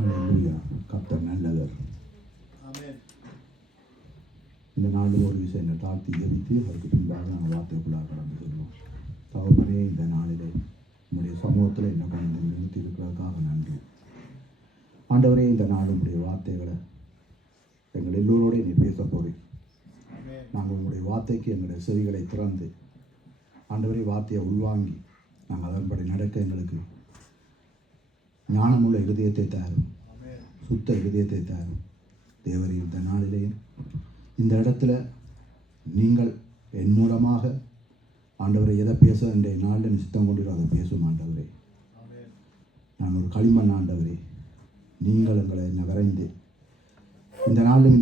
ஹல்லேலூயா. கர்த்தர் நல்லவர். இந்த நாளில் ஒரு விஷயம் என்னை தாழ்த்தி ஜெபித்து அதுக்கு பின்பாக நாங்கள் வார்த்தைக்குள்ளாக கடந்து செல்வோம். தகப்பனே, இந்த நாளிலே உங்களுடைய சமூகத்தில் என்ன கொண்டு நிறுத்தி இருக்கிறதுக்காக நன்றி. ஆண்டவரே, இந்த நாள் உங்களுடைய வார்த்தைகளை எங்கள் எல்லோரோடையும் நீ பேச போகிறேன். நாங்கள் உங்களுடைய வார்த்தைக்கு எங்களுடைய செவிகளை திறந்து ஆண்டவரே வார்த்தையை உள்வாங்கி நாங்கள் அதன்படி நடக்க எங்களுக்கு ஞானமுள்ள இருதயத்தை தாரும், சுத்த இருதயத்தை தாரும். தேவரே, இந்த நாளிலேயும் இந்த இடத்துல நீங்கள் என் மூலமாக ஆண்டவரை எதை பேச இன்றைய நாளில் நிச்சயம் கொண்டு அதை பேசும் ஆண்டவரே. நான் ஒரு களிமண் ஆண்டவரே, நீங்கள் எங்களை என்னை விரைந்து இந்த நாளிலும்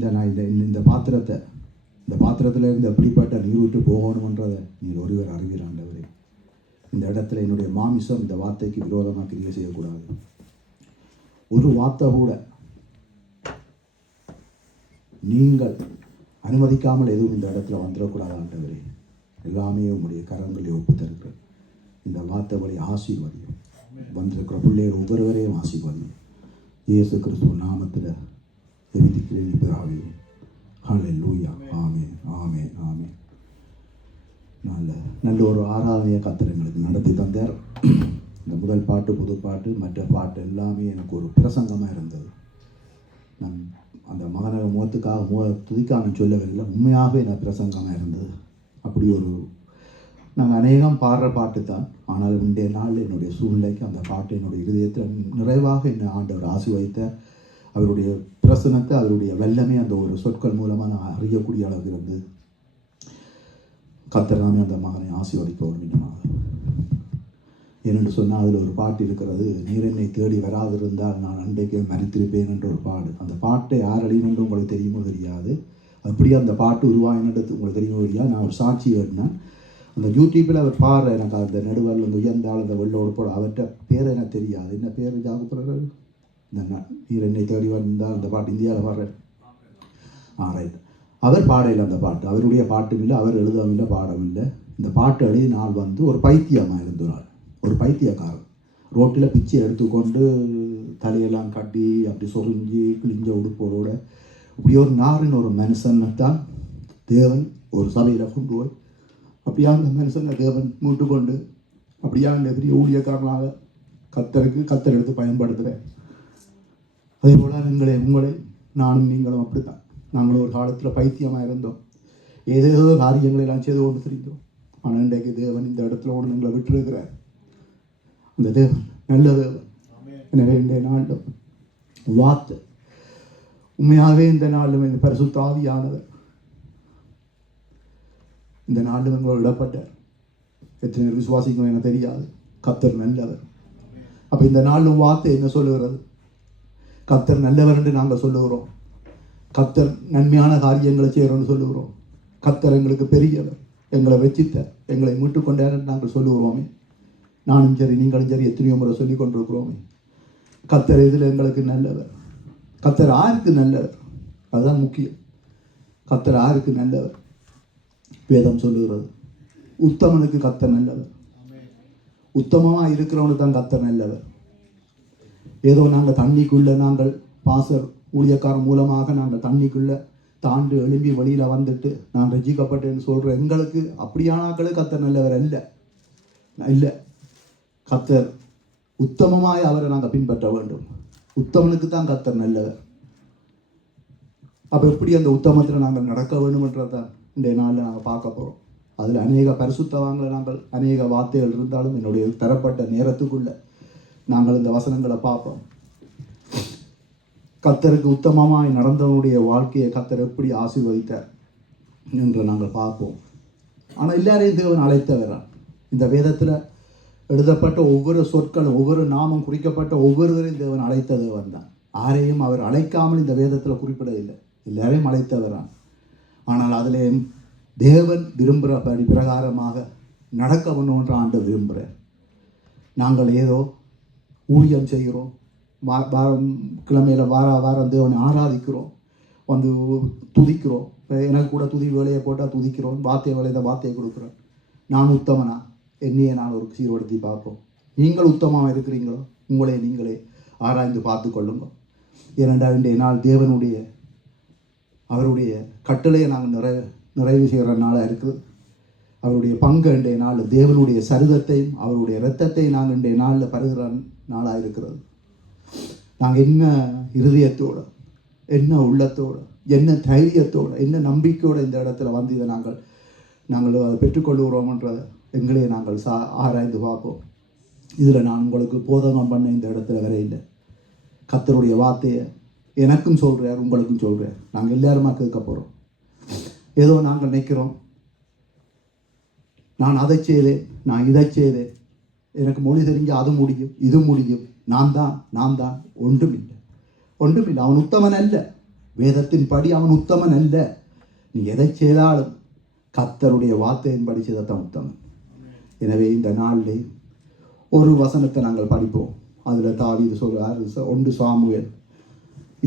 இந்த பாத்திரத்தில் இருந்து எப்படிப்பட்ட நீர் விட்டு போகணுன்றதை நீங்கள் ஒருவர் அறிவீர் ஆண்டவரே. இந்த இடத்துல என்னுடைய மாமிசம் இந்த வார்த்தைக்கு விரோதமாக கிரியை செய்யக்கூடாது. ஒரு வார்த்தை கூட நீங்கள் அனுமதிக்காமல் எதுவும் இந்த இடத்துல வந்துடக்கூடாது ஆண்டவரே. எல்லாமே உங்களுடைய கரங்களை ஒப்புத்தருக்கிறேன். இந்த வார்த்தை வழி ஆசீர்வதியும், வந்திருக்கிற பிள்ளைகள் ஒவ்வொருவரையும் ஆசீர்வதியும். இயேசு கிறிஸ்துவ நாமத்தில் ஜெபிக்கிறேன் பிதாவே. ஹல்லேலூயா. ஆமென், ஆமென், ஆமென். நல்ல ஒரு ஆராதனையை கர்த்தர் எங்களுக்கு நடத்தி தந்தார். இந்த முதல் பாட்டு, புது பாட்டு, மற்ற பாட்டு எல்லாமே எனக்கு ஒரு பிரசங்கமாக இருந்தது. நான் அந்த மகனக முகத்துக்காக துதிக்காமல் சொல்லவில்லை, உண்மையாகவே எனக்கு பிரசங்கமாக இருந்தது. அப்படி ஒரு நாங்கள் அநேகம் பாடுற பாட்டு தான். ஆனால் இன்றைய நாள் என்னுடைய சூழ்நிலைக்கு அந்த பாட்டு என்னுடைய இதயத்தில் நிறைவாக என்னை ஆண்டவர் ஆசீர்வதித்த அவருடைய பிரசனத்தை, அவருடைய வெள்ளமே அந்த ஒரு சொற்கள் மூலமாக நான் அறியக்கூடிய அளவுக்கு இருந்தது. கர்த்தராமே அந்த மகனை ஆசீர்வதிக்க வேண்டுமாக. ஏனென்று சொன்னால் அதில் ஒரு பாட்டு இருக்கிறது, நீர் என்னை தேடி வராதிருந்தால் நான் அன்றைக்கு மறித்திருப்பேன் என்ற ஒரு பாடு. அந்த பாட்டை யார் அழிவுன்னு உங்களுக்கு தெரியுமோ தெரியாது. அப்படியே அந்த பாட்டு உருவாகினது உங்களுக்கு தெரியுமோ தெரியாது. நான் ஒரு சாட்சி கேட்டினேன். அந்த யூடியூப்பில் அவர் பாடுற எனக்கு அந்த நடுவரில் அந்த உயர்ந்தாள் அந்த வெள்ளோடு போட அவர்கிட்ட பேர் எனக்கு தெரியாது. என்ன பேர் ஜாகுப்புறாரு? இந்த நீர் என்னை தேடி வந்தால் அந்த பாட்டு இந்தியாவில் பாடுறார். ரைட். அவர் பாடையில் அந்த பாட்டு அவருடைய பாட்டும் இல்லை, அவர் எழுதவும் இல்லை, பாடவும் இல்லை. இந்த பாட்டு எழுதி நாள் வந்து ஒரு பைத்தியமாக இருந்தாள். ஒரு பைத்தியக்காரன் ரோட்டில் பிச்சை எடுத்துக்கொண்டு தலையெல்லாம் கட்டி அப்படி சொரிஞ்சி கிழிஞ்ச உடுப்போரோட இப்படி ஒரு நாரின் ஒரு மனுஷனை தான் தேவன் ஒரு சபையில் கொண்டு போய் அப்படியா அந்த மனுஷனை தேவன் மீட்டு கொண்டு அப்படியா அந்த பெரிய ஊழியக்காரனாக கத்தர் எடுத்து பயன்படுத்துகிறேன். அதே போல் உங்களை நானும் நீங்களும் அப்படித்தான். நாங்களும் ஒரு காலத்தில் பைத்தியமாக இருந்தோம், ஏதேதோ காரியங்களை எல்லாம் செய்து கொண்டு தெரிந்தோம். ஆனால் இன்றைக்கு தேவன் இந்த இடத்துல ஒன்று எங்களை விட்டுருக்கிறார். அந்த தேவன் நல்ல தேவன். எனவே இந்த நாளிலும் வார்த்தை உண்மையாகவே இந்த நாளிலும் இந்த பரிசுத்த ஆவியானவர் இந்த நாளிலும் எங்களோடு இடப்பட்டார். எத்தனை பேர் விசுவாசிக்கும் எனக்கு தெரியாது. கர்த்தர் நல்லவர். அப்போ இந்த நாளிலும் வார்த்தை என்ன சொல்லுகிறது? கர்த்தர் நல்லவர் என்று நாங்கள் சொல்லுகிறோம். கர்த்தர் நன்மையான காரியங்களை செய்கிறோன்னு சொல்லுகிறோம். கர்த்தர் எங்களுக்கு பெரியவர், எங்களை வச்சித்த, எங்களை மீட்டு கொண்டார் என்று நாங்கள் சொல்லுகிறோமே. நானும் சரி, நீங்களும் சரி, எத்தனையோ முறை சொல்லி கொண்டிருக்கிறோமே. கர்த்தர் இதில் எங்களுக்கு நல்லவர். கர்த்தர் யாருக்கு நல்லவர்? அதுதான் முக்கியம். கர்த்தர் யாருக்கு நல்லவர்? வேதம் சொல்லுகிறது, உத்தமனுக்கு கர்த்தர் நல்லவர். உத்தமமாக இருக்கிறவனுக்கு தான் கர்த்தர் நல்லவர். ஏதோ நாங்கள் தண்ணிக்குள்ளே நாங்கள் பாசர் ஊழியக்காரன் மூலமாக நாங்கள் தண்ணிக்குள்ளே தாண்டு எழும்பி வெளியில் வந்துட்டு நான் ரசிக்கப்பட்டேன்னு சொல்கிற எங்களுக்கு அப்படியானாக்களுக்கு கர்த்தர் நல்லவர் இல்லை. இல்லை, கர்த்தர் உத்தமமாய் அவரை நாங்கள் பின்பற்ற வேண்டும். உத்தமனுக்கு தான் கர்த்தர் நல்லவர். அப்போ எப்படி அந்த உத்தமத்தில் நாங்கள் நடக்க வேண்டும்ன்றதான் இந்த நாளில் நாங்கள் பார்க்க போகிறோம். அதில் அநேக பரிசுத்தவான்களை நாங்கள் அநேக வார்த்தைகள் இருந்தாலும் என்னுடைய தரப்பட்ட நேரத்துக்குள்ளே நாங்கள் இந்த வசனங்களை பார்ப்போம். கர்த்தருக்கு உத்தமமாய் நடந்தவனுடைய வாழ்க்கையை கர்த்தர் எப்படி ஆசீர்வதித்தார் என்று நாங்கள் பார்ப்போம். ஆனால் எல்லாரையும் தேவன் அழைத்தவரான். இந்த வேதத்தில் எழுதப்பட்ட ஒவ்வொரு சொற்களும், ஒவ்வொரு நாமம் குறிக்கப்பட்ட ஒவ்வொருவரையும் தேவன் அழைத்த தேவன் தான். யாரையும் அவர் அழைக்காமல் இந்த வேதத்தில் குறிப்பிடவில்லை. எல்லாரையும் அழைத்தவரான். ஆனால் அதிலே தேவன் விரும்புகிறபடி பிரகாரமாக நடக்க வேண்டுமென்று ஆண்டு விரும்புகிறார். நாங்கள் ஏதோ ஊழியம் செய்கிறோம், கிழமையில் வாரம் தேவனை ஆராதிக்கிறோம், வந்து துதிக்கிறோம். எனக்கு கூட துதி வேலையை போட்டால் துதிக்கிறோம், வார்த்தை வேலையை வார்த்தையை கொடுக்குறோம். நான் உத்தமனா? என்னையே நான் ஒரு சீர்படுத்தி பார்ப்போம். நீங்கள் உத்தமமாக இருக்கிறீங்களோ? உங்களே நீங்களே ஆராய்ந்து பார்த்து கொள்ளுங்க. ஏனென்றால் இன்றைய நாள் தேவனுடைய அவருடைய கட்டளையை நாங்கள் நிறைவு செய்கிற நாளாக இருக்குது. அவருடைய பங்கு இன்றைய நாள் தேவனுடைய சரிதத்தையும் அவருடைய இரத்தத்தையும் நாங்கள் இன்றைய நாளில் பருகிற நாளாக இருக்கிறது. நாங்கள் என்ன இருதயத்தோடு, என்ன உள்ளத்தோடு, என்ன தைரியத்தோடு, என்ன நம்பிக்கையோடு இந்த இடத்துல வந்து இதை நாங்கள் அதை பெற்றுக்கொள்கிறோம்ன்றதை எங்களையே நாங்கள் ஆராய்ந்து பார்ப்போம். இதில் நான் உங்களுக்கு போதகம் பண்ண இந்த இடத்துல வரையில் கர்த்தருடைய வார்த்தையை எனக்கும் சொல்கிறார், உங்களுக்கும் சொல்கிறார். நாங்கள் எல்லாருமா கேட்க போகிறோம். ஏதோ நாங்கள் நிற்கிறோம், நான் அதை செய்தேன், நான் இதை செய்தேன், எனக்கு மொழி தெரிஞ்சு அது முடியும், இது முடியும், நான் தான் ஒன்றுமில்லை. அவன் உத்தமன் அல்ல. வேதத்தின் படி அவன் உத்தமன் அல்ல. நீ எதை செய்தாலும் கர்த்தருடைய வார்த்தையின்படி செய்ததான் உத்தமன். எனவே இந்த நாளில் ஒரு வசனத்தை நாங்கள் படிப்போம். அதில் தாவீது சொல்கிறார். 1 சாமுவேல்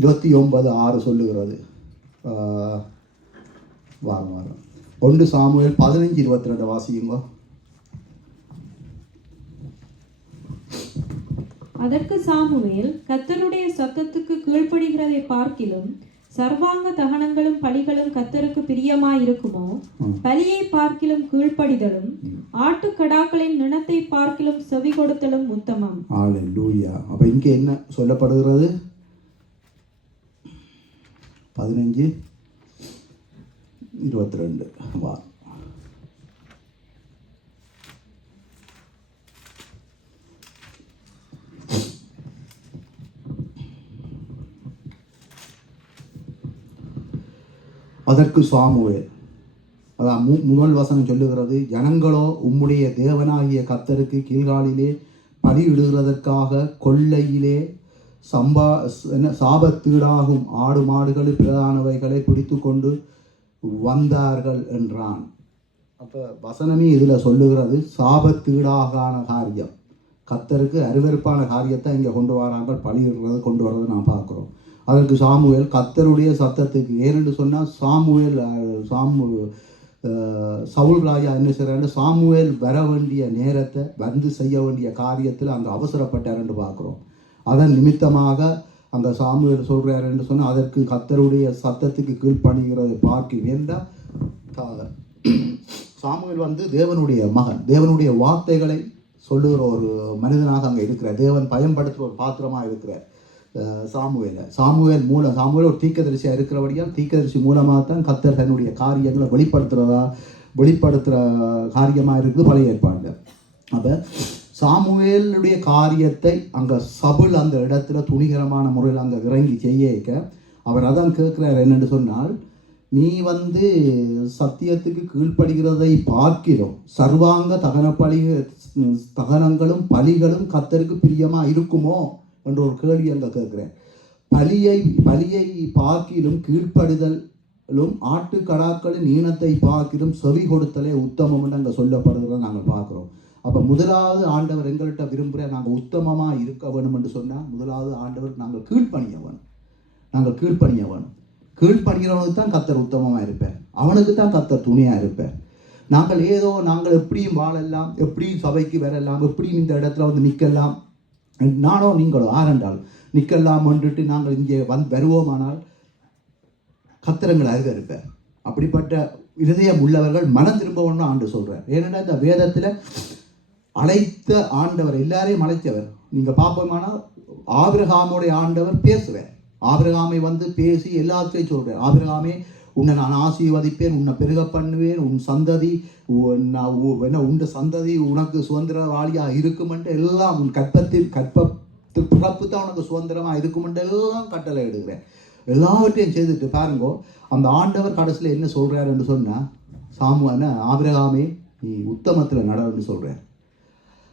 29:6 சொல்லுகிறது. வாரம் 1 சாமுவேல் 15:22 வாசியுங்க. அதற்கு சாமுவேல், கர்த்தருடைய சத்தத்துக்கு கீழ்ப்படுகிறதை பார்க்கிலும் சர்வாங்க தகனங்களும் பலிகளும் கர்த்தருக்கு பிரியமாயிருக்குமோ? பலியை பார்க்கிலும் கீழ்ப்படிதலும் ஆட்டுக்கடாக்களின் நிணத்தை பார்க்கிலும் செவி கொடுத்தலும் உத்தமம். ஹல்லேலூயா. அப்ப இங்கே என்ன சொல்லப்படுகிறது? 15:22 வா. அதற்கு சாமுவேல், அதான் முதல் வசனம் சொல்லுகிறது, ஜனங்களோ உம்முடைய தேவனாகிய கர்த்தருக்கு கீழ்காலிலே பலியிடுகிறதற்காக கொள்ளையிலே சாபத்தீடாகும் ஆடு மாடுகளில் பிரதானவைகளை பிடித்து கொண்டு வந்தார்கள் என்றான். அப்போ வசனமே இதில் சொல்லுகிறது சாபத்தீடாகான காரியம், கர்த்தருக்கு அருவருப்பான காரியத்தை இங்கே கொண்டு வராங்க, பலியிடுறது கொண்டு வர்றதை நான் பார்க்குறோம். அதற்கு சாமுவேல் கர்த்தருடைய சத்தத்துக்கு, ஏனென்று சொன்னால் சவுல் ராஜா என்ன செய்கிறாரு, சாமுவேல் வர வேண்டிய நேரத்தை வந்து செய்ய வேண்டிய காரியத்தில் அங்கே அவசரப்பட்டார் என்று பார்க்குறோம். அதன் நிமித்தமாக அங்கே சாமுவேல் சொல்கிறார் என்று சொன்னால் அதற்கு கர்த்தருடைய சத்தத்துக்கு கீழ்ப்பணிகிறதை பார்க்க வேண்டாம். சாமுவேல் வந்து தேவனுடைய மகன், தேவனுடைய வார்த்தைகளை சொல்லுகிற ஒரு மனிதனாக அங்கே இருக்கிறார். தேவன் பயன்படுத்துகிற ஒரு பாத்திரமாக இருக்கிறார். சாமுவேல் ஒரு தீர்க்கதரிசியாக இருக்கிறபடியால் தீர்க்கதரிசி மூலமாக தான் கர்த்தர் தன்னுடைய காரியங்களை வெளிப்படுத்துகிற காரியமாக இருக்குது பழைய ஏற்பாடு. அப்போ சாமுவேலுடைய காரியத்தை அங்கே சபுல் அந்த இடத்துல துணிகரமான முறையில் அங்கே இறங்கி செய்ய அவர் அதான் கேட்குறார். என்னென்னு சொன்னால், நீ வந்து சத்தியத்துக்கு கீழ்ப்படுகிறதை பார்க்கிறோம், சர்வாங்க தகனங்களும் பலிகளும் கர்த்தருக்கு பிரியமாக இருக்குமோ என்ற ஒரு கேள்வி அங்கே கேட்குறேன். பலியை பார்க்கிலும் கீழ்ப்படுதலும் ஆட்டுக்கடாக்களின் ஈனத்தை பார்க்கிலும் செவி கொடுத்தலே உத்தமம் என்று அங்கே சொல்லப்படுகிறத நாங்கள் பார்க்குறோம். அப்போ முதலாவது ஆண்டவர் எங்கள்கிட்ட விரும்புகிற நாங்கள் உத்தமமாக இருக்க வேணும் என்று சொன்னால் முதலாவது ஆண்டவர் நாங்கள் கீழ்ப்பணிய வேணும். கீழ்ப்படுகிறவனுக்கு தான் கர்த்தர் உத்தமமாக இருப்பார், அவனுக்கு தான் கர்த்தர் துணியாக இருப்பார். நாங்கள் எப்படியும் வாழலாம், எப்படியும் சபைக்கு வரலாம், எப்படியும் இந்த இடத்துல வந்து நிற்கலாம், நானோ நீங்களோ ஆரண்டால் நிற்கலாம் என்றுட்டு நாங்கள் இங்கே வருவோமானால் கர்த்தரங்களை அருக இருப்பார். அப்படிப்பட்ட இருதயம் உள்ளவர்கள் மனம் திரும்பவும்னு ஆண்டு சொல்கிறார். ஏனென்றால் இந்த வேதத்தில் அழைத்த ஆண்டவர் எல்லாரையும் அழைத்தவர். நீங்கள் பார்ப்போமானால் ஆபிரகாமுடைய ஆண்டவர் பேசுவார். ஆபிரகாமை வந்து பேசி எல்லாத்தையும் சொல்கிறார். ஆபிரகாமே, உன்னை நான் ஆசீர்வதிப்பேன், உன்னை பெருக பண்ணுவேன், உன் சந்ததி சந்ததி உனக்கு சுதந்திரவாளியாக இருக்குமென்று எல்லாம், உன் கற்பத்து பிறப்பு தான் உனக்கு சுதந்திரமாக இருக்குமென்று எல்லாம் கட்டளை இடுகிறேன். எல்லாவற்றையும் செய்துட்டு பாருங்கோ, அந்த ஆண்டவர் கடைசியில் என்ன சொல்கிறார் என்று சொன்னால், ஆபிரகாமே நீ உத்தமத்தில் நடன்னு சொல்கிறார்.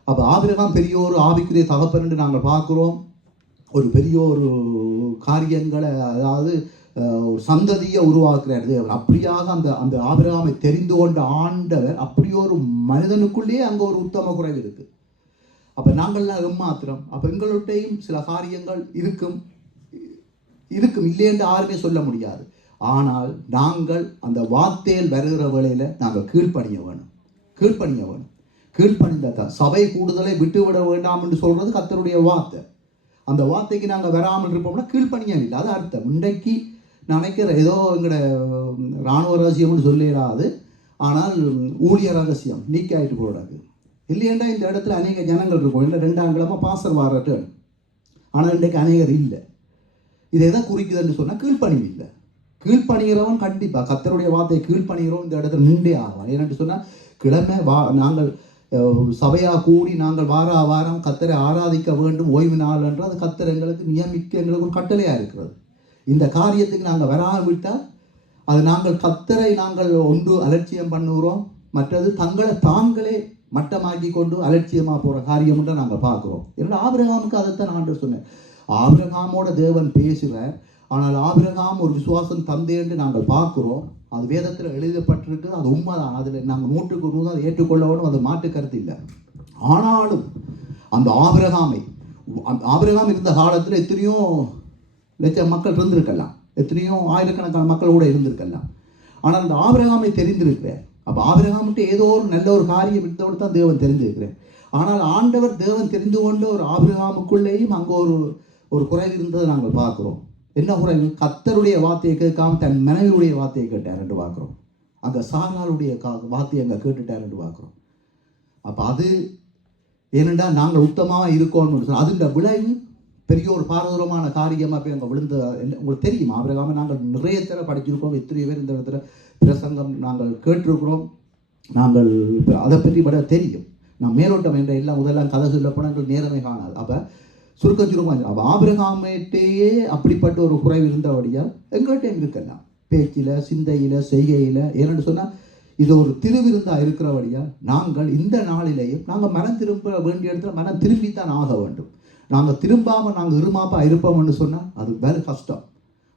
அப்போ ஆபிரகாம் பெரிய ஒரு ஆவிக்குரிய தகப்பன் என்று நாங்கள் பார்க்குறோம். ஒரு பெரிய ஒரு காரியங்களை, அதாவது ஒரு சந்ததியை உருவாக்குறார் தேவன். அப்படியாக அந்த ஆபிரகாமை தெரிந்து கொண்ட ஆண்டவர் அப்படி ஒரு மனிதனுக்குள்ளேயே அங்கே ஒரு உத்தம குறைவு இருக்குது. அப்போ நாங்கள்லாம் எம்மாத்திரம், அப்போ எங்கள்கிட்டையும் சில காரியங்கள் இருக்கும் இல்லை என்று யாருமே சொல்ல முடியாது. ஆனால் நாங்கள் அந்த வார்த்தையில் வருகிற வேளையில் நாங்கள் கீழ்ப்பணிய வேணும். கீழ்ப்பணிந்ததான் சபை கூடுதலை விட்டுவிட வேண்டாம் என்று சொல்கிறது கர்த்தருடைய வார்த்தை. அந்த வார்த்தைக்கு நாங்கள் வராமல் இருப்போம்னா கீழ்ப்பணியம் இல்லை. அது அர்த்தம். இன்றைக்கு நினைக்கிற ஏதோ எங்களோட இராணுவ ரகசியம்னு சொல்லிடாது, ஆனால் ஊழிய ரகசியம் லீக் ஆகிட்டு போடாது இல்லையேண்டா. இந்த இடத்துல அநேக ஜனங்கள் இருக்கும். இல்லை 2ஆம் கிழமை பாசர் வாரட்டு, ஆனால் இன்றைக்கு அநேகர் இல்லை. இது எதை குறிக்குதுன்னு சொன்னால் கீழ்ப்பணிவு இல்லை. கீழ்ப்பணிகிறவன் கண்டிப்பாக கர்த்தருடைய வார்த்தையை கீழ்ப்பணிகிறோம் இந்த இடத்துல நின்றே ஆகும். ஏன்னு சொன்னால் கிழமை நாங்கள் சபையாக கூடி நாங்கள் வாரம் கர்த்தரை ஆராதிக்க வேண்டும் ஓய்வு நாள் என்று அது கர்த்தர் எங்களுக்கு நியமிக்க எங்களுக்கு ஒரு கட்டளையாக இருக்கிறது. இந்த காரியத்துக்கு நாங்கள் வராவிட்டால் அது நாங்கள் கர்த்தரை நாங்கள் ஒன்று அலட்சியம் பண்ணுகிறோம், மற்றது தாங்களே மட்டமாக்கி கொண்டு அலட்சியமாக போகிற காரியம் என்று நாங்கள் பார்க்குறோம். ஏன்னா ஆபிரகாமுக்கு அதைத்தான் ஆண்டவர் சொன்னேன். ஆபிரகாமோட தேவன் பேசுகிறார், ஆனால் ஆபிரகாம் ஒரு விசுவாசம் தந்தை என்று நாங்கள் பார்க்குறோம். அது வேதத்தில் எழுதப்பட்டிருக்கு, அது உண்மைதான். அதில் நாங்கள் 100க்கு 100 அதை ஏற்றுக்கொள்ளவும் அது மாற்று கருத்து இல்லை. ஆனாலும் அந்த ஆபிரகாம் இருந்த காலத்தில் எத்தனையோ லட்சம் மக்கள் இருந்திருக்கலாம், எத்தனையோ ஆயிரக்கணக்கான மக்கள் கூட இருந்திருக்கலாம். ஆனால் அந்த ஆபிரகாமை தெரிந்திருக்கிறார். அப்போ ஆபிரகாம்கிட்ட ஏதோ ஒரு நல்ல ஒரு காரியம் இருந்தோடு தான் தேவன் தெரிஞ்சிருக்கிறார். ஆனால் ஆண்டவர் தேவன் தெரிந்து கொண்டு ஒரு ஆபிரகாமுக்குள்ளேயும் அங்கே ஒரு குறைவு இருந்ததை நாங்கள் பார்க்குறோம். என்ன குறைவு? கர்த்தருடைய வார்த்தையை கேட்காம தன் மனைவியுடைய வார்த்தையை கேட்டார் என்று பார்க்குறோம். அங்கே சாராளுடைய வார்த்தையை அங்கே கேட்டுட்டார் என்று பார்க்குறோம். அப்போ அது ஏனென்றா நாங்கள் உத்தமாக இருக்கோம்னு சொன்னால் அதுன்ற விளைவு பெரிய ஒரு பாரதூரமான காரியமாக போய் அங்கே விழுந்த உங்களுக்கு தெரியும். ஆபிரகாமை நாங்கள் நிறைய தடவை படிச்சிருக்கோம். எத்தனை பேர் இந்த இடத்துல பிரசங்கம் நாங்கள் கேட்டிருக்கிறோம். நாங்கள் அதை பற்றி பட தெரியும். நான் மேலோட்டம் என்ற எல்லாம் முதலாம் கதை சொல்லப்போனால் எங்கள் நேரமே காணாது. அப்போ சுருக்கமாக அப்போ ஆபிரகாமேட்டேயே அப்படிப்பட்ட ஒரு குறைவு இருந்தபடியால் எங்கள்கிட்டையும் இருக்கலாம், பேச்சில், சிந்தையில், செய்கையில். ஏன்னு சொன்னால் இது ஒரு திருவிருந்தாக இருக்கிறபடியால் நாங்கள் இந்த நாளிலேயும் நாங்கள் மனம் திரும்ப வேண்டிய இடத்துல மனம் திரும்பித்தான் ஆக வேண்டும். நாங்கள் திரும்பாமல் நாங்கள் இருமாப்பாக இருப்போம்னு சொன்னால் அது வேறு கஷ்டம்.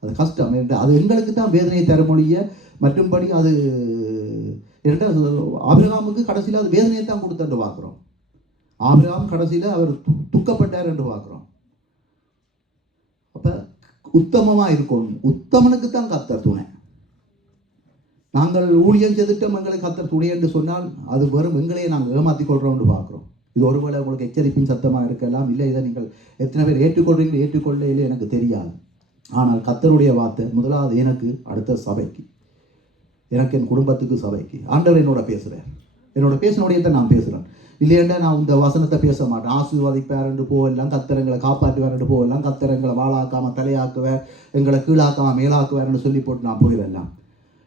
அது கஷ்டம் என்று அது எங்களுக்கு தான் வேதனையை தரமொழிய மற்றும்படி அது என்றால் ஆபிரகாமுக்கு கடைசியில் அது வேதனையை தான் கொடுத்தன்று பார்க்குறோம். ஆபிரகாம் கடைசியில் அவர் துக்கப்பட்டார் என்று பார்க்குறோம். அப்போ உத்தமமாக இருக்கணும். உத்தமனுக்கு தான் கர்த்தர் துணை. நாங்கள் ஊழியம் செதுட்டம் எங்களுக்கு கர்த்தர் துணை என்று சொன்னால் அது வெறும் எங்களையே நாங்கள் ஏமாற்றி கொள்கிறோம் என்று பார்க்குறோம். இது ஒருவேளை உங்களுக்கு எச்சரிப்பின் சத்தமாக இருக்கலாம். இல்லை இதை நீங்கள் எத்தனை பேர் ஏற்றுக்கொள்றீங்களோ ஏற்றுக்கொள்ள இல்லை எனக்கு தெரியாது. ஆனால் கர்த்தருடைய வார்த்தை முதலாவது எனக்கு, அடுத்த சபைக்கு, எனக்கு என் குடும்பத்துக்கு, சபைக்கு. ஆண்டவர் என்னோட பேசுகிறார். என்னோட பேசினோடையத்தை நான் பேசுகிறேன். இல்லையென்றா நான் இந்த வசனத்தை பேச மாட்டேன். ஆசீர்வதிப்பார் என்று போகலாம், கர்த்தரங்களை காப்பாற்றுவார் என்று போகலாம், கர்த்தரங்களை வாழாக்காமல் தலையாக்குவார், எங்களை கீழாக்காமல் மேலாக்குவார் என்று சொல்லி போட்டு நான் போயிடலாம்.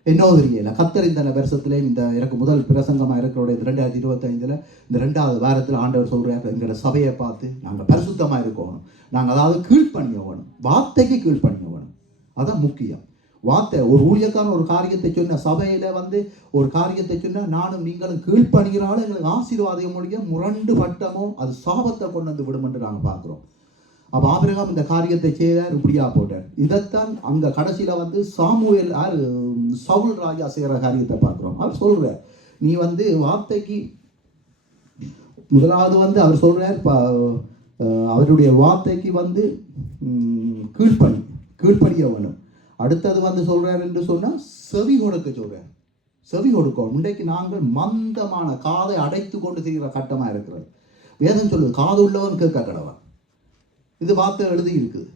என்னோ தெரியல. கர்த்தர் இந்த வருஷத்துல இந்த எனக்கு முதல் பிரசங்கமாக இருக்கிறோடைய 2025 இந்த 2வது வாரத்தில் ஆண்டவர் சொல்கிறார், எங்களோட சபையை பார்த்து நாங்கள் பரிசுத்தமாக இருக்கணும். நாங்கள் அதாவது கீழ்ப்பணிய வேணும், வார்த்தைக்கு கீழ்ப்பணிய வேணும். அதான் முக்கியம். வார்த்தை ஒரு ஊழியக்கான ஒரு காரியத்தை சொன்ன சபையில் ஒரு காரியத்தை சொன்னால் நானும் நீங்களும் கீழ்ப்பணிகிறாலும் எங்களுக்கு ஆசீர்வாதம் மொழிய முரண்டு பட்டமோ அது சாபத்தை கொண்டு வந்து விடும் என்று நாங்கள் பார்க்குறோம். அப்போ ஆபிரகாம் இந்த காரியத்தை செய்தார், இப்படியா போட்டார். இதைத்தான் அங்கே கடைசியில் சாமுவேல் சவுல் ராஜா செய்கிற காரியத்தை பார்க்குறோம். அவர் சொல்கிறார், நீ வார்த்தைக்கு முதலாவது அவர் சொல்கிறார், அவருடைய வார்த்தைக்கு கீழ்ப்படிய வேணும். அடுத்தது சொல்கிறார் என்று சொன்னால் செவி கொடுக்க சொல்கிறார். செவி கொடுக்கணும். இன்றைக்கு நாங்கள் மந்தமான காதை அடைத்து கொண்டு செய்கிற கட்டமாக இருக்கிறது. வேதம் சொல்லுது, காது உள்ளவன் கேட்க கடவன். இது வார்த்தை எழுதி இருக்குது.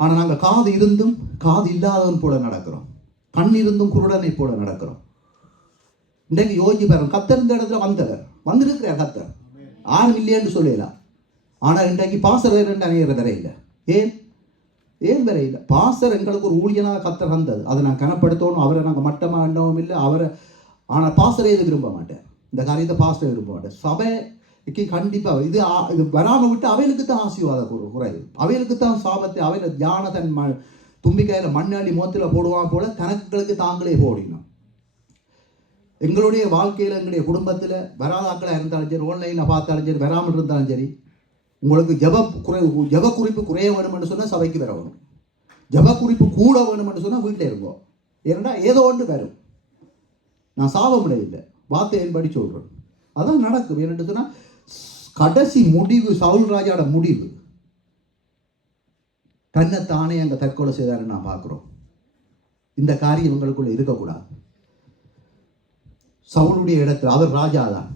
ஆனால் நாங்கள் காது இருந்தும் காது இல்லாதவன் போல நடக்கிறோம், கண் இருந்தும் குருடனை போல நடக்கிறோம். இன்றைக்கு யோசிச்சு பாருங்க, கர்த்தர் இந்த இடத்துல வந்திருக்கிறார். கர்த்தர் யாரும் இல்லையேன்னு சொல்லலாம். ஆனால் இன்றைக்கு பாசர் வேறு அநேகர் வர இல்லை. ஏன் வர இல்லை? பாசர் எங்களுக்கு ஒரு ஊழியனாக கர்த்தர் வந்தது. அதை நான் கனப்படுத்தணும். அவரை நாங்கள் மட்டமாக எண்ணவும் இல்லை அவரை. ஆனால் பாசரை இது விரும்ப மாட்டேன். இந்த காரியத்தை பாசரை விரும்ப மாட்டேன். சபைக்கு கண்டிப்பாக இது வராமல் விட்டு அவைகளுக்கு தான் ஆசீர்வாத குறைவு, அவைகளுக்கு தான் சாபத்தை. அவையில் தியான தன் தும்பிக்கையில் மண்ணாடி மோத்தில் போடுவான் போல கணக்குகளுக்கு தாங்களே போடணும். எங்களுடைய வாழ்க்கையில் எங்களுடைய குடும்பத்தில் வராதாக்களாக இருந்தாலும் சரி, ஆன்லைனில் பார்த்தாலும் சரி, வராமல் இருந்தாலும் சரி, உங்களுக்கு ஜப குறிப்பு குறைய வேணும்னு சொன்னால் சபைக்கு வர வேணும். ஜப குறிப்பு கூட வேணும்னு சொன்னால் வீட்டில் இருங்கோ. ஏன்னா ஏதோ ஒன்று வரும். நான் சாபமில்லை இல்லை, வார்த்தையின்படி சொல்கிறேன். அதான் நடக்கும். என்னென்னு சொன்னால் கடைசி முடிவு சவுல் ராஜாவோட முடிவு தன்னைத்தானே அங்கே தற்கொலை செய்தாருன்னு நான் பார்க்குறோம். இந்த காரியம் எங்களுக்குள்ள இருக்கக்கூடாது. சவுளுடைய இடத்துல அவர் ராஜா தான்.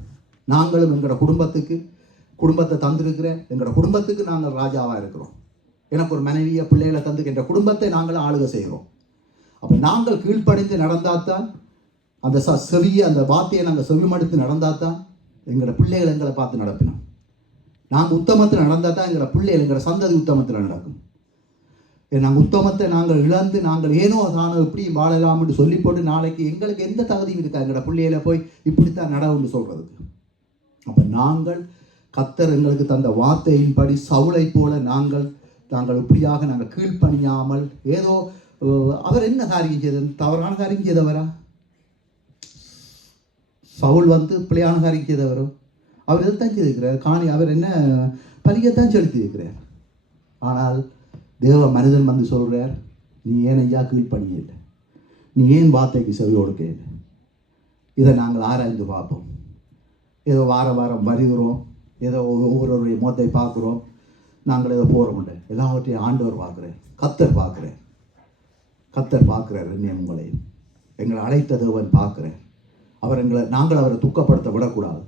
நாங்களும் எங்களோட குடும்பத்தை தந்திருக்கிற எங்களோட குடும்பத்துக்கு நாங்கள் ராஜாவாக இருக்கிறோம். எனக்கு ஒரு மனைவியை பிள்ளைகளை தந்து என்ற குடும்பத்தை நாங்கள் ஆளுகை செய்கிறோம். அப்போ நாங்கள் கீழ்ப்படிந்து நடந்தால்தான் அந்த செவியை அந்த வார்த்தையை நாங்கள் செவிமடுத்து நடந்தால்தான் எங்களோட பிள்ளைகள் எங்களை பார்த்து நடப்பினோம். நாங்கள் உத்தமத்தில் நடந்தால் தான் எங்களோட பிள்ளைகள் எங்களோட சந்ததி உத்தமத்தில் நடக்கும். நாங்கள் உத்தமத்தை நாங்கள் இழந்து நாங்கள் ஏனோ தானோ எப்படி வாழலாம்னு சொல்லி போட்டு நாளைக்கு எங்களுக்கு எந்த தகுதியும் இருக்கா எங்களோட பிள்ளைகளை போய் இப்படித்தான் நடவுன்னு சொல்கிறதுக்கு. அப்போ நாங்கள் கர்த்தர் எங்களுக்கு தந்த வார்த்தையின்படி சவுளை போல நாங்கள் இப்படியாக நாங்கள் கீழ்ப்பணியாமல் ஏதோ அவர் என்ன காரியம் செய்தது, தவறான காரியம் செய்தவரா? சவுல் பிள்ளையான காரியம் செய்தவரோ? அவர் இதைத்தான் செய்திருக்கிறார். அவர் என்ன பலியத்தான் செலுத்தியிருக்கிறார். ஆனால் தேவ மனிதன் சொல்கிறார், நீ ஏன் ஐயா கீழ்ப்பணியே இல்லை, நீ ஏன் வார்த்தைக்கு செவி கொடுக்க இல்லை? இதை நாங்கள் ஆராய்ந்து பார்ப்போம். ஏதோ வாரம் வருகிறோம், ஏதோ ஒவ்வொருவருடைய முகத்தை பார்க்குறோம், நாங்கள் ஏதோ போகிறோம். எல்லாவற்றையும் ஆண்டவர் பார்க்குறார், கர்த்தர் பார்க்குறார். கர்த்தர் பார்க்குறார் என்னையும் உங்களையும். எங்களை அழைத்த தேவன் பார்க்குறார். நாங்கள் அவரை துக்கப்படுத்த விடக்கூடாது.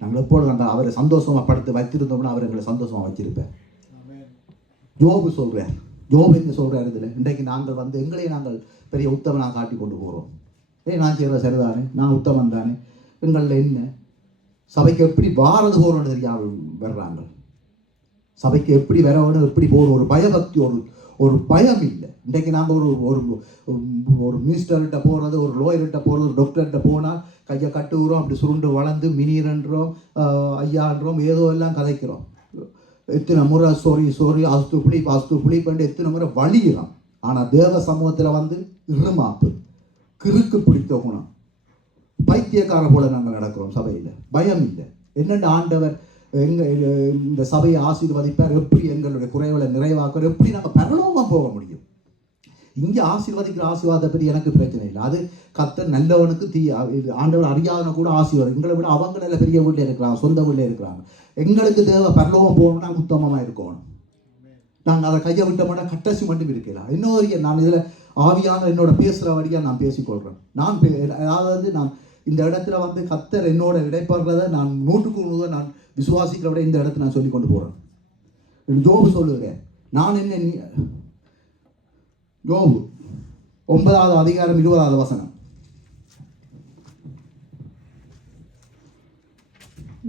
நாங்கள் எப்போது நாங்கள் அவரை சந்தோஷமாக படுத்து வைத்திருந்தோம்னா அவர் எங்களை சந்தோஷமாக வச்சிருப்பேன். ஜோபு சொல்கிறார். ஜோபு என்ன சொல்கிறார் இதில்? இன்றைக்கு நாங்கள் எங்களையும் நாங்கள் பெரிய உத்தமனாக காட்டி கொண்டு போகிறோம். நான் செய்கிற சரிதானே, நான் உத்தமன் தானே, எங்களில் என்ன சபைக்கு எப்படி வாரது போகிறோன்னு தெரியாமல் வர்றாங்க. சபைக்கு எப்படி வரணும், எப்படி போகிறோம், ஒரு பயபக்தி, ஒரு பயம் இல்லை. இன்றைக்கு நாங்கள் ஒரு மினிஸ்டர்கிட்ட போகிறது, ஒரு லோயர்கிட்ட போகிறது, ஒரு டாக்டர்கிட்ட போனால் கையை கட்டுகிறோம், அப்படி சுருண்டு வளர்ந்து மினிரன்றோம், ஐயான்றோம், ஏதோ எல்லாம் கதைக்கிறோம். எத்தனை முறை சோரி அஸ்து புளி பண்ணி எத்தனை முறை வலிகிறோம். ஆனால் தேவ சமூகத்தில் இருமாப்பு, கிறுக்கு பிடித்த குணம், பைத்தியக்கார போல நாங்கள் நடக்கிறோம். சபையில் பயம் இல்லை. என்னென்ன ஆண்டவர் இந்த சபையை ஆசீர்வதிப்பார், எப்படி எங்களுடைய குறைகளை நிறைவாக்குவார், எப்படி நாங்கள் பரலோகமாக போக முடியும். இங்கே ஆசீர்வதிக்கிற ஆசீர்வாதத்தை பற்றி எனக்கு பிரச்சனை இல்லை. அது கர்த்தர் நல்லவனுக்கு ஆண்டவர் அறியாதவனை கூட ஆசீர்வாதம். எங்களை விட அவங்க நல்ல பெரிய வீட்டில் இருக்கிறாங்க, சொந்த வீட்டில் இருக்கிறாங்க. எங்களுக்கு தேவை பரலோகம் போகணும்னா நாங்கள் உத்தமமாக இருக்கணும். நாங்கள் அதை கையை விட்டோம்னா கட்டசி மட்டும் இருக்கலாம். இன்னொரு நான் இதில் ஆவியான என்னோட பேசுகிற வழியாக நான் பேசிக்கொள்கிறேன். அதாவது நான் இந்த இடத்துல கர்த்தர் என்னோட இடைப்படுறதை நான் 100% நான் விசுவாசிக்கிற விட இந்த இடத்துல நான் சொல்லி கொண்டு போகிறேன். ஜோபு சொல்லுகிறேன், நான் என்ன யோபு 9வது அதிகாரம் 20வது வசனம்.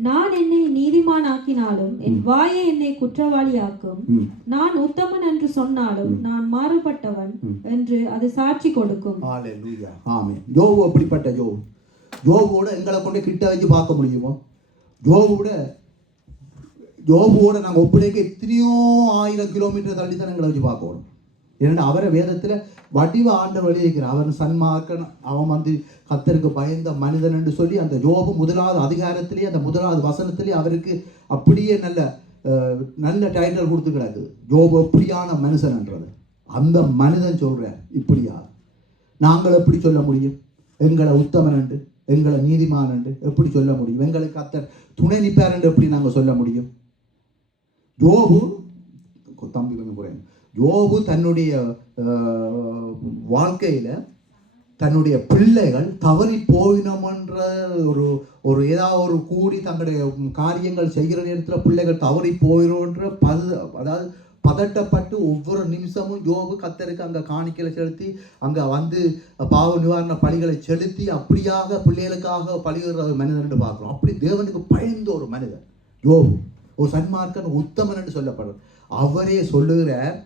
நான் என்னை நீதிமானாக்கினாலும் என் வாயை என்னை குற்றவாளியாக்கும். நான் உத்தமன் என்று சொன்னாலும் நான் மாறுபட்டவன் என்று அது சாட்சி கொடுக்கும். ஹல்லேலூயா, ஆமென். யோபு அப்படிப்பட்ட யோபுவோட எங்களை கொண்டு கிட்ட வச்சு பார்க்க முடியுமோ? யோபுவோட நாங்கள் ஒப்படைக்க எத்தனையோ 1000 கிலோமீட்டர் தள்ளி தான் எங்களை வச்சு பார்க்கணும். ஏன்னா அவரை வேதத்தில் வடிவ ஆண்டவர் எழுதியிருக்கிறார். அவன் சன்மார்க்கன், அவன் கர்த்தருக்கு பயந்த மனிதன் என்று சொல்லி அந்த யோபு 1வது அதிகாரத்திலேயே அந்த 1வது வசனத்திலேயே அவருக்கு அப்படியே நல்ல டைட்டில் கொடுத்து கிடக்குது. யோபு எப்படியான மனுஷன்ன்றது. அந்த மனிதன் சொல்கிறார் இப்படியா. நாங்கள் எப்படி சொல்ல முடியும்? எங்களை உத்தமன் என்று, எங்களை நீதிமான் என்று எப்படி சொல்ல முடியும்? எங்களுக்கு கர்த்தர் துணை நிற்பார் என்று எப்படி நாங்கள் சொல்ல முடியும்? யோபு தம்பி கொஞ்சம் குறையும். யோபு தன்னுடைய வாழ்க்கையில் தன்னுடைய பிள்ளைகள் தவறி போயினோம்ன்ற ஒரு ஏதாவது ஒரு கூடி தங்களுடைய காரியங்கள் செய்கிற நேரத்தில் பிள்ளைகள் தவறி போயிடும்ன்ற அதாவது பதட்டப்பட்டு ஒவ்வொரு நிமிஷமும் யோபு கர்த்தருக்கு அங்கே காணிக்கைகளை செலுத்தி அங்கே பாவ நிவாரண பலிகளை செலுத்தி அப்படியாக பிள்ளைகளுக்காக பலிகிற மனிதன் பார்க்குறோம். அப்படி தேவனுக்கு பயந்த ஒரு மனிதன் யோபு, ஒரு சன்மார்க்கன், உத்தமன் என்று சொல்லப்படுறார். அவரே சொல்லுகிறார்,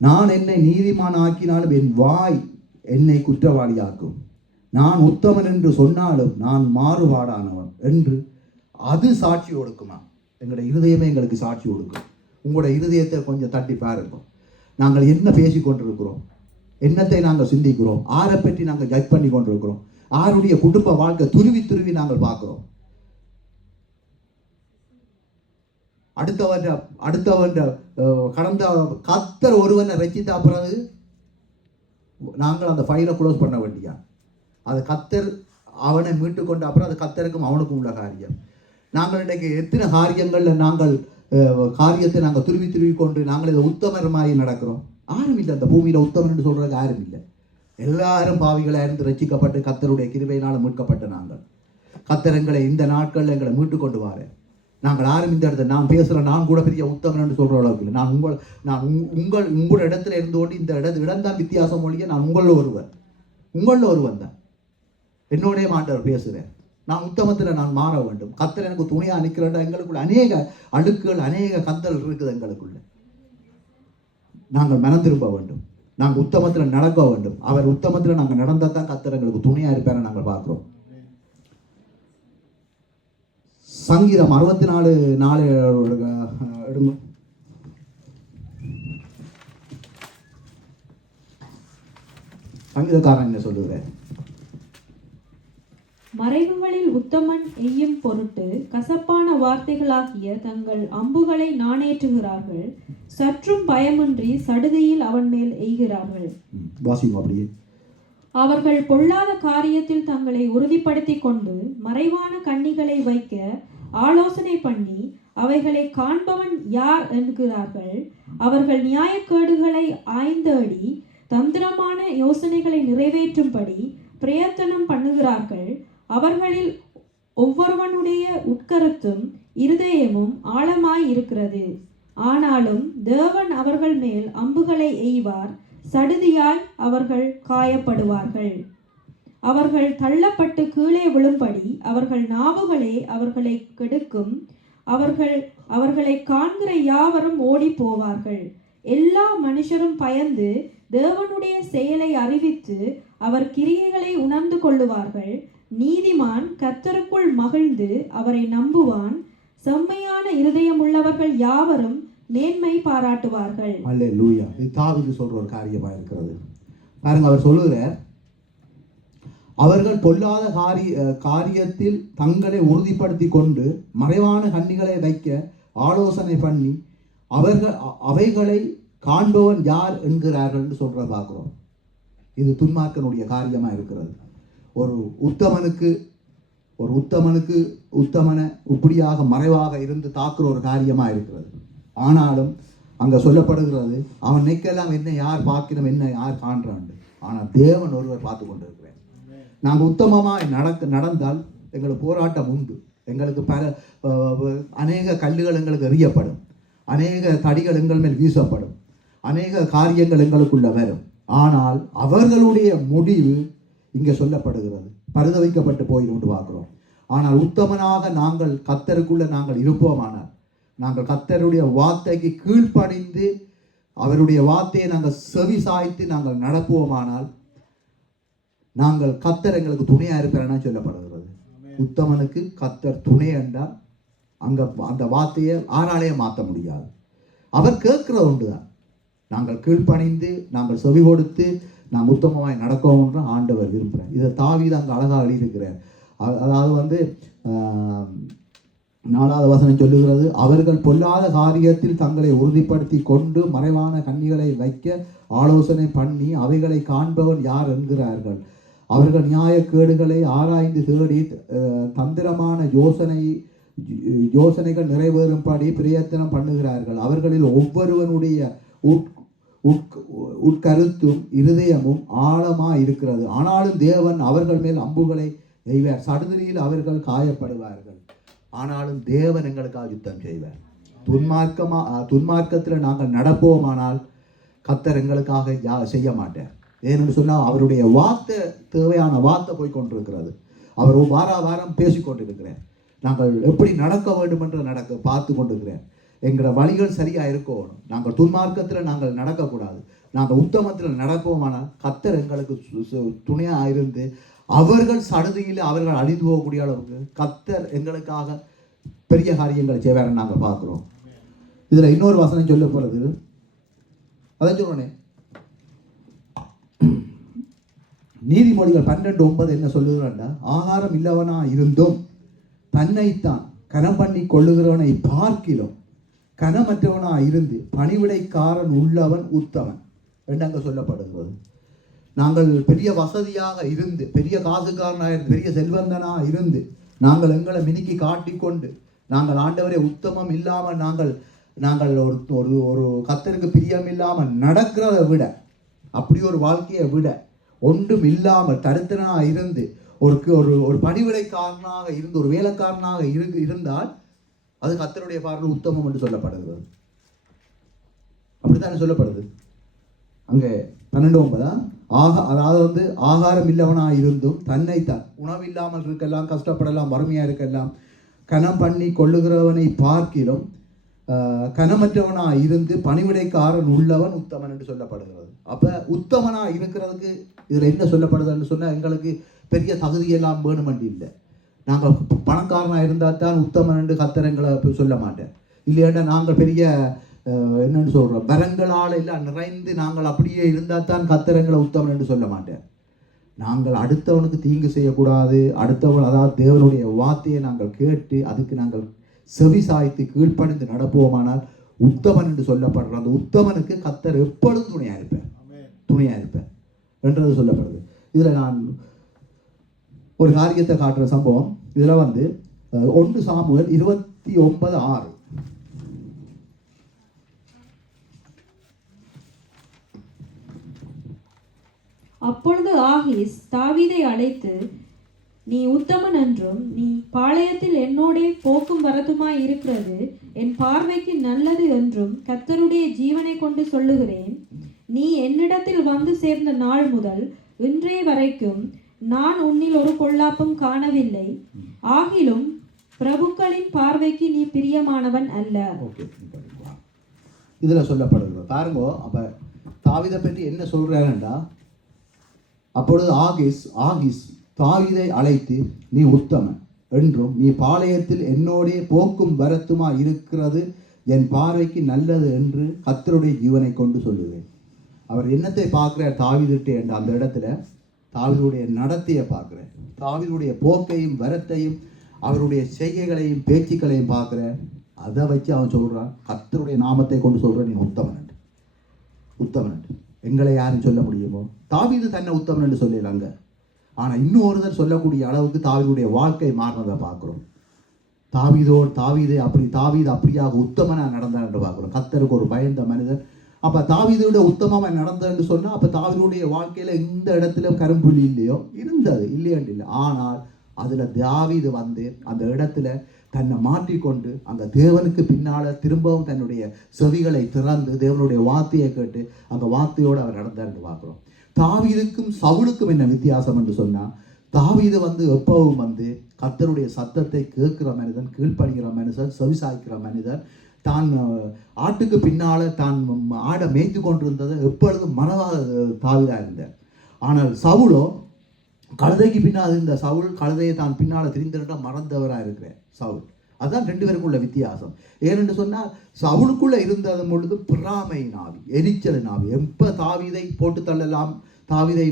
நான் என்னை நீதிமான் ஆக்கினாலும் என் வாய் என்னை குற்றவாளியாக்கும். நான் உத்தமன் என்று சொன்னாலும் நான் மாறுபாடானவன் என்று அது சாட்சி கொடுக்குமா? எங்களுடைய இருதயமே எங்களுக்கு சாட்சி கொடுக்கும். உங்களோட இருதயத்தை கொஞ்சம் தட்டி பாருங்க. நாங்கள் என்ன பேசி கொண்டிருக்கிறோம், என்னத்தை நாங்கள் சிந்திக்கிறோம், ஆரை பற்றி நாங்கள் ஜட்ஜ் பண்ணி கொண்டிருக்கிறோம், ஆருடைய குடும்ப வாழ்க்கை துருவி நாங்கள் பார்க்கிறோம். அடுத்தவன் கடந்த கர்த்தர் ஒருவனை ரசித்தா பிறகு நாங்கள் அந்த ஃபைலை க்ளோஸ் பண்ண வேண்டியா? அது கர்த்தர் அவனை மீட்டு கொண்ட அப்புறம் அது கர்த்தருக்கும் அவனுக்கும் உள்ள காரியம். நாங்கள் இன்றைக்கு எத்தனை காரியங்களில் காரியத்தை நாங்கள் துருவி கொண்டு நாங்கள் இதை உத்தமரமாகி நடக்கிறோம். யாரும் இல்லை அந்த பூமியில் உத்தமன் என்று சொல்கிறதுக்கு யாரும் இல்லை. எல்லாரும் பாவிகளாக இருந்து ரசிக்கப்பட்டு கர்த்தருடைய கிருபையினால் மீட்கப்பட்ட நாங்கள். கர்த்தர் எங்களை இந்த நாட்களில் எங்களை மீட்டு கொண்டு வார. நாங்கள் யாரும் இந்த இடத்துல நான் பேசுகிறேன், நான் கூட பெரிய உத்தமன் சொல்கிற அளவுக்கு இல்லை. நான் உங்களோட இடத்துல இருந்து கொண்டு இந்த இடம் தான் வித்தியாசம் ஒழிய நான் உங்களில் ஒருவன் தான். என்னோடைய ஆண்டவர் பேசுகிறேன். நான் உத்தமத்தில் நான் மாற வேண்டும். கத்தர் எனக்கு துணையாக நிற்கிறேன். எங்களுக்குள்ள அநேக அழுக்குகள், அநேக கத்தல் இருக்குது எங்களுக்குள்ள. நாங்கள் மனம் திரும்ப வேண்டும். நாங்கள் உத்தமத்தில் நடக்க வேண்டும். அவர் உத்தமத்தில் நாங்கள் நடந்தால் தான் கத்தர் எங்களுக்கு துணையாக இருப்பார் நாங்கள் பார்க்குறோம். சங்கீதம் 64:4 எடுங்க. சங்கீதக்காரன் என்ன சொல்லுகிறேன்? மறைவுகளில் உத்தமன் எய்யும் பொருட்டு கசப்பான வார்த்தைகளாகிய தங்கள் அம்புகளை நாணேற்றுகிறார்கள். சற்றும் பயமின்றி சடுதியில் அவன் மேல் எய்கிறார்கள். வாசிங்க அப்படியே. அவர்கள் பொல்லாத காரியத்தில் தங்களை உறுதிப்படுத்தி கொண்டு மறைவான கண்ணிகளை வைக்க ஆலோசனை பண்ணி அவைகளை காண்பவன் யார் என்கிறார்கள். அவர்கள் நியாயக்கேடுகளை ஆய்ந்தேடி தந்திரமான யோசனைகளை நிறைவேற்றும்படி பிரயத்தனம் பண்ணுகிறார்கள். அவர்களில் ஒவ்வொருவனுடைய உட்கருத்தும் இருதயமும் ஆழமாய் இருக்கிறது. ஆனாலும் தேவன் அவர்கள் மேல் அம்புகளை எய்வார். சடுதியால் அவர்கள் காயப்படுவார்கள். அவர்கள் தள்ளப்பட்டு கீழே விழும்படி அவர்கள் நாவுகளே அவர்களை கெடுக்கும். அவர்களை காண்கிற யாவரும் ஓடி போவார்கள். எல்லா மனுஷரும் பயந்து தேவனுடைய செயலை அறிவித்து அவர் கிரியைகளை உணர்ந்து கொள்ளுவார்கள். நீதிமான் கர்த்தருக்குள் மகிழ்ந்து அவரை நம்புவான். செம்மையான இருதயம் உள்ளவர்கள் யாவரும் மேன்மை பாராட்டுவார்கள். அல்லேலூயா. இது தாவீது சொல்ற ஒரு காரியமா இருக்கிறது. பாருங்க, அவர் சொல்லுகிறார், அவர்கள் பொல்லாத காரியத்தில் தங்களை உறுதிப்படுத்தி கொண்டு மறைவான கண்ணிகளை வைக்க ஆலோசனை பண்ணி அவைகளை காண்பவன் யார் என்கிறார்கள் என்று சொல்றத பார்க்கிறோம். இது துன்மார்க்கனுடைய காரியமா இருக்கிறது. ஒரு உத்தமனை இப்படியாக மறைவாக இருந்து தாக்குற ஒரு காரியமா இருக்கிறது. ஆனாலும் அங்க சொல்லப்படுகிறது, அவன் நிற்கலாம் என்ன யார் பார்க்கணும், என்ன யார் காண்றான். ஆனால் தேவன் ஒருவர் பார்த்து கொண்டிருக்கிறார். நாங்கள் உத்தமமாக நடந்தால் எங்களுக்கு போராட்டம் உண்டு. எங்களுக்கு அநேக கல்லுகள் எங்களுக்கு எறியப்படும், அநேக தடிகள் எங்கள் மேல் வீசப்படும், அநேக காரியங்கள் எங்களுக்குள்ள வரும். ஆனால் அவர்களுடைய முடிவு இங்கே சொல்லப்படுகிறது, பரிதவிக்கப்பட்டு போயிருந்து பார்க்கிறோம். ஆனால் உத்தமனாக நாங்கள் கர்த்தருக்குள்ள நாங்கள் இருப்போமானால், நாங்கள் கர்த்தருடைய வார்த்தைக்கு கீழ்ப்படிந்து அவருடைய வார்த்தையை நாங்கள் செவி சாய்த்து நாங்கள் நடப்போமானால் நாங்கள் கர்த்தர் எங்களுக்கு துணையாக இருப்பார்னா சொல்லப்படுகிறது. உத்தமனுக்கு கர்த்தர் துணை என்றால் அங்கே அந்த வார்த்தையை ஆராலையே மாற்ற முடியாது. அவர் கேட்கிற ஒன்று தான். நாங்கள் கீழ்ப்பணிந்து நாங்கள் செவி கொடுத்து நாம் உத்தமமாய் நடக்கணும்ன்ற ஆண்டவர் விரும்புகிறார். இதை தாவீது அங்கே அழகாக எழுதியிருக்கிறார். அதாவது 4வது வசனம் சொல்லுகிறது, அவர்கள் பொல்லாத காரியத்தில் தங்களை உறுதிப்படுத்தி கொண்டு மறைவான கண்ணிகளை வைக்க ஆலோசனை பண்ணி அவைகளை காண்பவன் யார் என்கிறார்கள். அவர்கள் நியாயக்கேடுகளை ஆராய்ந்து தேடி தந்திரமான யோசனைகள் நிறைவேறும்படி பிரயத்தனம் பண்ணுகிறார்கள். அவர்களில் ஒவ்வொருவனுடைய உட்கருத்தும் இருதயமும் ஆழமாக இருக்கிறது. ஆனாலும் தேவன் அவர்கள் மேல் அம்புகளை எய்வார். சடுதியில் அவர்கள் காயப்படுவார்கள். ஆனாலும் தேவன் எங்களுக்காக யுத்தம் செய்வார். துன்மார்க்கத்தில் நாங்கள் நடப்போமானால் கர்த்தர் எங்களுக்காக செய்ய மாட்டார். ஏன்னு சொன்னால் அவருடைய வார்த்தை, தேவையான வார்த்தை போய் கொண்டிருக்கிறது. அவர் வாரம் பேசிக்கொண்டிருக்கிறார். நாங்கள் எப்படி நடக்க வேண்டும் என்று பார்த்து கொண்டிருக்கிறேன். என்கிற வழிகள் சரியாக இருக்கணும். நாங்கள் துன்மார்க்கத்தில் நாங்கள் நடக்கக்கூடாது. நாங்கள் உத்தமத்தில் நடப்போமானால் கர்த்தர் எங்களுக்கு துணையாக இருந்து அவர்கள் சடுதியில் அவர்கள் அழிந்து போகக்கூடிய அளவுக்கு கர்த்தர் எங்களுக்காக பெரிய காரியங்களை செய்வார்னு நாங்கள் பார்க்குறோம். இதில் இன்னொரு வசனம் சொல்லப்படுறது, அதான் சொல்றேனே, நீதிமொழிகள் 12:9 என்ன சொல்லுகிறான்டா, ஆகாரம் இல்லவனா இருந்தும் தன்னைத்தான் கனம் பண்ணி கொள்ளுகிறவனை பார்க்கிலும் கனமற்றவனா இருந்து பணிவிடைக்காரன் உள்ளவன் உத்தமன் என்று அங்கே சொல்லப்படுகிறது. நாங்கள் பெரிய வசதியாக இருந்து, பெரிய காசுக்காரனாக இருந்து, பெரிய செல்வந்தனாக இருந்து நாங்கள் எங்களை மினுக்கி காட்டிக்கொண்டு நாங்கள் ஆண்டவரே உத்தமம் இல்லாமல் நாங்கள் ஒரு கர்த்தருக்கு பிரியம் இல்லாமல் நடக்கிறத விட, அப்படி ஒரு வாழ்க்கையை விட ஒன்றும் இல்லாமல் தரித்திரனாக இருந்து ஒரு பணிவிடைக்காரனாக இருந்து ஒரு வேலைக்காரனாக இருந்தால் அது கர்த்தருடைய பார்வையில் உத்தமம் என்று சொல்லப்படுகிறது. அப்படித்தானே சொல்லப்படுது அங்கே 12:9. அதாவது ஆகாரம் இல்லவனாக இருந்தும் தன்னைத்தான் உணவில்லாமல் இருக்கலாம், கஷ்டப்படலாம், வறுமையாக இருக்கலாம், கனம் பண்ணி கொள்ளுகிறவனை பார்க்கிலும் கனமற்றவனாக இருந்து பணிவிடைக்காரன் உள்ளவன் உத்தமன் என்று சொல்லப்படுகிறது. அப்போ உத்தமனாக இருக்கிறதுக்கு இதில் என்ன சொல்லப்படுதுன்னு சொன்னால், எங்களுக்கு பெரிய தகுதியெல்லாம் வேணுமென்று இல்லை. நாங்கள் பணக்காரனாக இருந்தால் தான் உத்தமன் என்று கர்த்தரங்களை சொல்ல மாட்டேன். இல்லையாண்டா நாங்கள் பெரிய என்னன்னு சொல்கிறோம், வரங்களால் எல்லாம் நிறைந்து நாங்கள் அப்படியே இருந்தால் தான் கர்த்தரங்களை உத்தமன் என்று சொல்ல மாட்டேன். நாங்கள் அடுத்தவனுக்கு தீங்கு செய்யக்கூடாது, அடுத்தவன் அதாவது தேவனுடைய வார்த்தையை நாங்கள் கேட்டு அதுக்கு நாங்கள் செவி சாய்த்து கீழ்ப்பணிந்து நடப்போமானால் உத்தமன் என்று சொல்லப்படுற அந்த உத்தமனுக்கு கர்த்தர் எப்பொழுதும் துணையாக இருப்பேன் என்றது சொல்லப்படுது. இதில் நான் ஒரு காரியத்தை காட்டுற சம்பவம். இதில் 1 சாமுவேல் 29:6. அப்பொழுது ஆகீஸ் தாவீதை அழைத்து, நீ உத்தமன் என்றும் நீ பாளையத்தில் என்னோடே போக்கும் வரத்துமாய் இருக்கிறது என் பார்வைக்கு நல்லது என்றும் கர்த்தருடைய ஜீவனை கொண்டு சொல்லுகிறேன். நீ என்னிடத்தில் வந்து சேர்ந்த நாள் முதல் இன்றைய வரைக்கும் நான் உன்னில் ஒரு பொல்லாப்பும் காணவில்லை. ஆகிலும் பிரபுக்களின் பார்வைக்கு நீ பிரியமானவன் அல்ல. இதில் சொல்லப்படுகிறது பாருங்க. அப்போ தாவீதை பற்றி என்ன சொல்றாருண்டா, அப்பொழுது ஆகீஸ் தாவீதை அழைத்து, நீ உத்தமன் என்றும் நீ பாளையத்தில் என்னோடே போக்கும் வரத்துமா இருக்கிறது என் பார்வைக்கு நல்லது என்று கர்த்தருடைய ஜீவனை கொண்டு சொல்லுவேன். அவர் என்னத்தை பார்க்கிறார் தாவீதுட்டே என்ற அந்த இடத்துல தாவீதுடைய நடத்தையை பார்க்கிறார், தாவீதுடைய போக்கையும் வரத்தையும் அவருடைய செய்கைகளையும் பேச்சுக்களையும் பார்க்கிறார். அதை வச்சு அவன் சொல்கிறான், கர்த்தருடைய நாமத்தை கொண்டு சொல்கிறான், நீ உத்தமன். எங்களை யாரும் சொல்ல முடியுமோ? தாவீது தன்னை உத்தமன் என்று சொல்லலாங்க. ஆனால் இன்னொருத்தர் சொல்லக்கூடிய அளவுக்கு தாவீதுடைய வாழ்க்கை மாறினதை பார்க்குறோம். தாவீது அப்படியாக உத்தமனாக நடந்தார் என்று பார்க்குறோம். கர்த்தருக்கு ஒரு பயந்த மனிதன். அப்போ தாவீதோட உத்தமமாக நடந்ததுன்னு சொன்னால் அப்போ தாவீதுடைய வாழ்க்கையில் எந்த இடத்துல கரும்புள்ளி இல்லையோ இருந்தது, இல்லையாண்டு இல்லை. ஆனால் அதில் தாவீது அந்த இடத்துல தன்னை மாற்றிக்கொண்டு அந்த தேவனுக்கு பின்னால் திரும்பவும் தன்னுடைய செவிகளை திறந்து தேவனுடைய வார்த்தையை கேட்டு அந்த வார்த்தையோடு அவர் நடந்தார் என்று பார்க்குறோம். தாவீதுக்கும் சவுலுக்கும் என்ன வித்தியாசம் என்று சொன்னால், தாவீது எப்பவும் கர்த்தருடைய சத்தத்தை கேட்கிற மனிதன், கீழ்ப்படுகிற மனிதன், செவிசாய்க்கிற மனிதன், தான் ஆட்டுக்கு பின்னால் தான் ஆடை மேய்த்து கொண்டிருந்ததை எப்பொழுதும் மனதாக தாவீதாக இருந்தார். ஆனால் சவுலோ கழுதைக்கு பின்னால் இருந்த சவுல் கழுதையை தான் பின்னால் திரிந்திருந்த மறந்தவராக இருக்கிறார் சவுல். அதுதான் 2 பேருக்குள்ள வித்தியாசம். ஏனென்று சொன்னால் சவுலுக்குள்ள இருந்தது பொழுது பிராமை நாவி, எரிச்சல் நாவி, எப்போ தாவீதை போட்டு தள்ளலாம், தாவீதை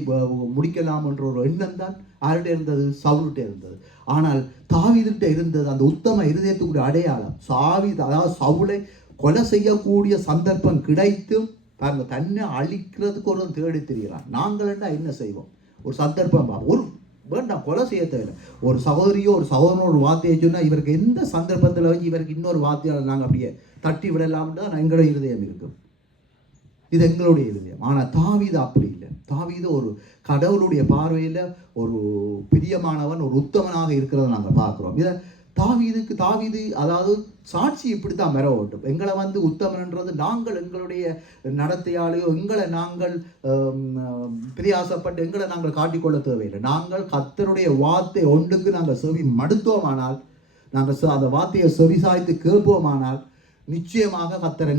முடிக்கலாம் என்ற ஒரு எண்ணம் தான் யார்கிட்ட இருந்தது? சவுல்கிட்ட இருந்தது. ஆனால் தாவீதுகிட்ட இருந்தது அந்த உத்தம இருதயத்துக்குரிய அடையாளம். அதாவது சவுலை கொலை செய்யக்கூடிய சந்தர்ப்பம் கிடைத்தும் பாருங்க, தன்னை அழிக்கிறதுக்கு ஒரு தேடி தெரிகிறான். நாங்கள் என்ன செய்வோம்? ஒரு சந்தர்ப்பம் ஒரு வேண்டாம், கொலை செய்ய தேவை. ஒரு சகோதரியோ ஒரு சகோதரனோ ஒரு வார்த்தையை சொன்னால் இவருக்கு எந்த சந்தர்ப்பத்தில் வச்சு இவருக்கு இன்னொரு வார்த்தையால் நாங்கள் அப்படியே தட்டி விடலாம்னு தான் எங்களுடைய இருதயம் இருக்கும். இது எங்களுடைய இருதயம். ஆனால் தாவீது அப்படி இல்லை. தாவீது ஒரு கடவுளுடைய பார்வையில் ஒரு பிரியமானவன், ஒரு உத்தமனாக இருக்கிறத நாங்கள் பார்க்குறோம். இதை தாவீது அதாவது சாட்சி இப்படித்தான் மெர ஓட்டும். எங்களை உத்தமன்ன்றது நாங்கள் எங்களுடைய நடத்தையாலேயோ எங்களை நாங்கள் பிரியாசப்பட்டு எங்களை நாங்கள் காட்டிக்கொள்ள தேவையில்லை. நாங்கள் கர்த்தருடைய வார்த்தை ஒன்றுக்கு நாங்கள் செவி மடுத்தோமானால், நாங்கள் அந்த வார்த்தையை செவிசாய்த்து கேட்போமானால் நிச்சயமாக கர்த்தர்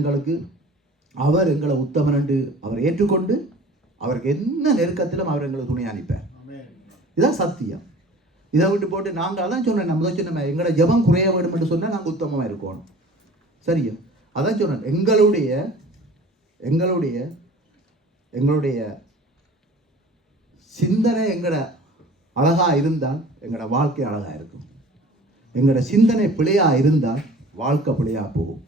அவர் எங்களை உத்தமன் என்று அவர் ஏற்றுக்கொண்டு அவருக்கு என்ன நெருக்கத்திலும் அவர் எங்களை துணை அனுப்பார். இதுதான் சத்தியம். இதை விட்டு போட்டு நாங்கள் அதான் சொன்னேன், நம்ம தான் சொன்ன எங்களோட ஜெபம் குறைய வேண்டும் என்று சொன்னால் நாங்கள் உத்தமமாக இருக்கணும். சரியா? அதான் சொன்னேன், எங்களுடைய சிந்தனை எங்களோட அழகாக இருந்தால் எங்களோட வாழ்க்கை அழகாக இருக்கும். எங்களோட சிந்தனை பிழையாக இருந்தால் வாழ்க்கை பிழையாக போகும்.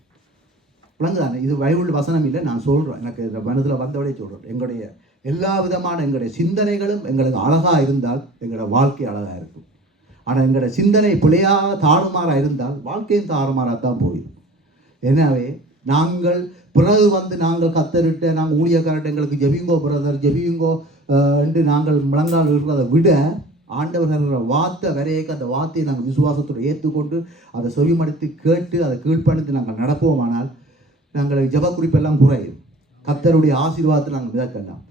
விளங்குதானே? இது பைபிள் வசனம் இல்லை, நான் சொல்கிறேன், எனக்கு இந்த மனதில் வந்தவடைய சொல்கிறேன். எங்களுடைய எல்லா விதமான எங்களுடைய சிந்தனைகளும் எங்களுக்கு அழகாக இருந்தால் எங்களோட வாழ்க்கை அழகாக இருக்கும். ஆனால் எங்களோட சிந்தனை பிழையாக தாறுமாறாக இருந்தால் வாழ்க்கையும் தாறுமாறாக தான் போயிடும். எனவே நாங்கள் பிறகு நாங்கள் கத்தரிட்ட நாங்கள் ஊழியக்காரட்ட எங்களுக்கு ஜெபியுங்கோ பிரதர் ஜெபியுங்கோ என்று நாங்கள் முழங்கால் இருக்கிறத விட ஆண்டவர் வார்த்தை வரையக்க அந்த வார்த்தையை நாங்கள் விசுவாசத்தோடு ஏற்றுக்கொண்டு அதை செவிமடுத்து கேட்டு அதை கீழ்ப்பணித்து நாங்கள் நடப்போமானால் நாங்கள் ஜெப குறிப்பெல்லாம் குறையும். கர்த்தருடைய ஆசீர்வாதத்தை நாங்கள் மிதக்கலாம்.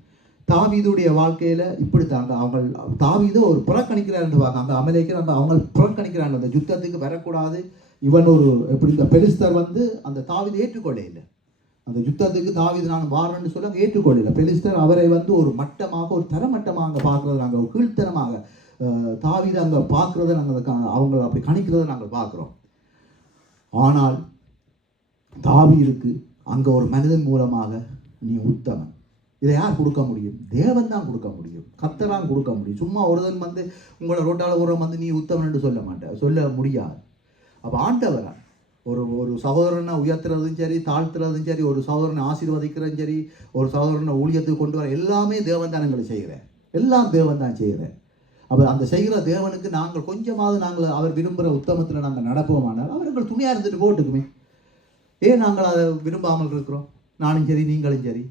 தாவீதுடைய வாழ்க்கையில் இப்படித்தாங்க. அவங்க தாவீதை ஒரு புறக்கணிக்கிறாருவாங்க. அங்கே அமலேக்கர் அவங்க புறக்கணிக்கிறாங்க. அந்த யுத்தத்துக்கு வரக்கூடாது. இவன் ஒரு எப்படி இந்த பெலிஸ்தர் அந்த தாவீதை ஏற்றுக்கொள்ள இல்லை. அந்த யுத்தத்துக்கு தாவீது நான் வாரன்னு சொல்லி அங்கே ஏற்றுக்கொள்ளல. பெலிஸ்தர் அவரை ஒரு மட்டமாக ஒரு தரமட்டமாக அங்கே பார்க்குறத நாங்கள் ஒரு கீழ்த்தனமாக தாவீதை அங்கே பார்க்குறத நாங்கள் அவங்கள அப்படி கணிக்கிறத நாங்கள் பார்க்குறோம். ஆனால் தாவீதுக்கு அங்கே ஒரு மனிதன் மூலமாக நீ உத்தமன். இதை யார் கொடுக்க முடியும்? தேவன் தான் கொடுக்க முடியும். கர்த்தரான் கொடுக்க முடியும். சும்மா ஒருதன் உங்களோட ரோட்டால் ஒரு நீ உத்தமன் என்று சொல்ல மாட்டேன், சொல்ல முடியாது. அப்போ ஆண்டவரா ஒரு சகோதரனை உயர்த்துறதும் சரி, தாழ்த்துறதும் சரி, ஒரு சகோதரனை ஆசீர்வதிக்கிறதும் சரி, ஒரு சகோதரனை ஊழியத்துக்கு கொண்டு வர எல்லாமே தேவன் தான் எங்களை செய்கிறேன். எல்லாம் தேவன் தான் செய்கிறேன். அப்போ அந்த செய்கிற தேவனுக்கு நாங்கள் கொஞ்சமாவது நாங்கள் அவர் விரும்புகிற உத்தமத்தில் நாங்கள் நடப்போமானால் அவர் எங்கள் துணியாக இருந்துட்டு போட்டுக்குமே. ஏன் நாங்கள் அதை விரும்பாமல் இருக்கிறோம்? நானும் சரி, நீங்களும் சரி.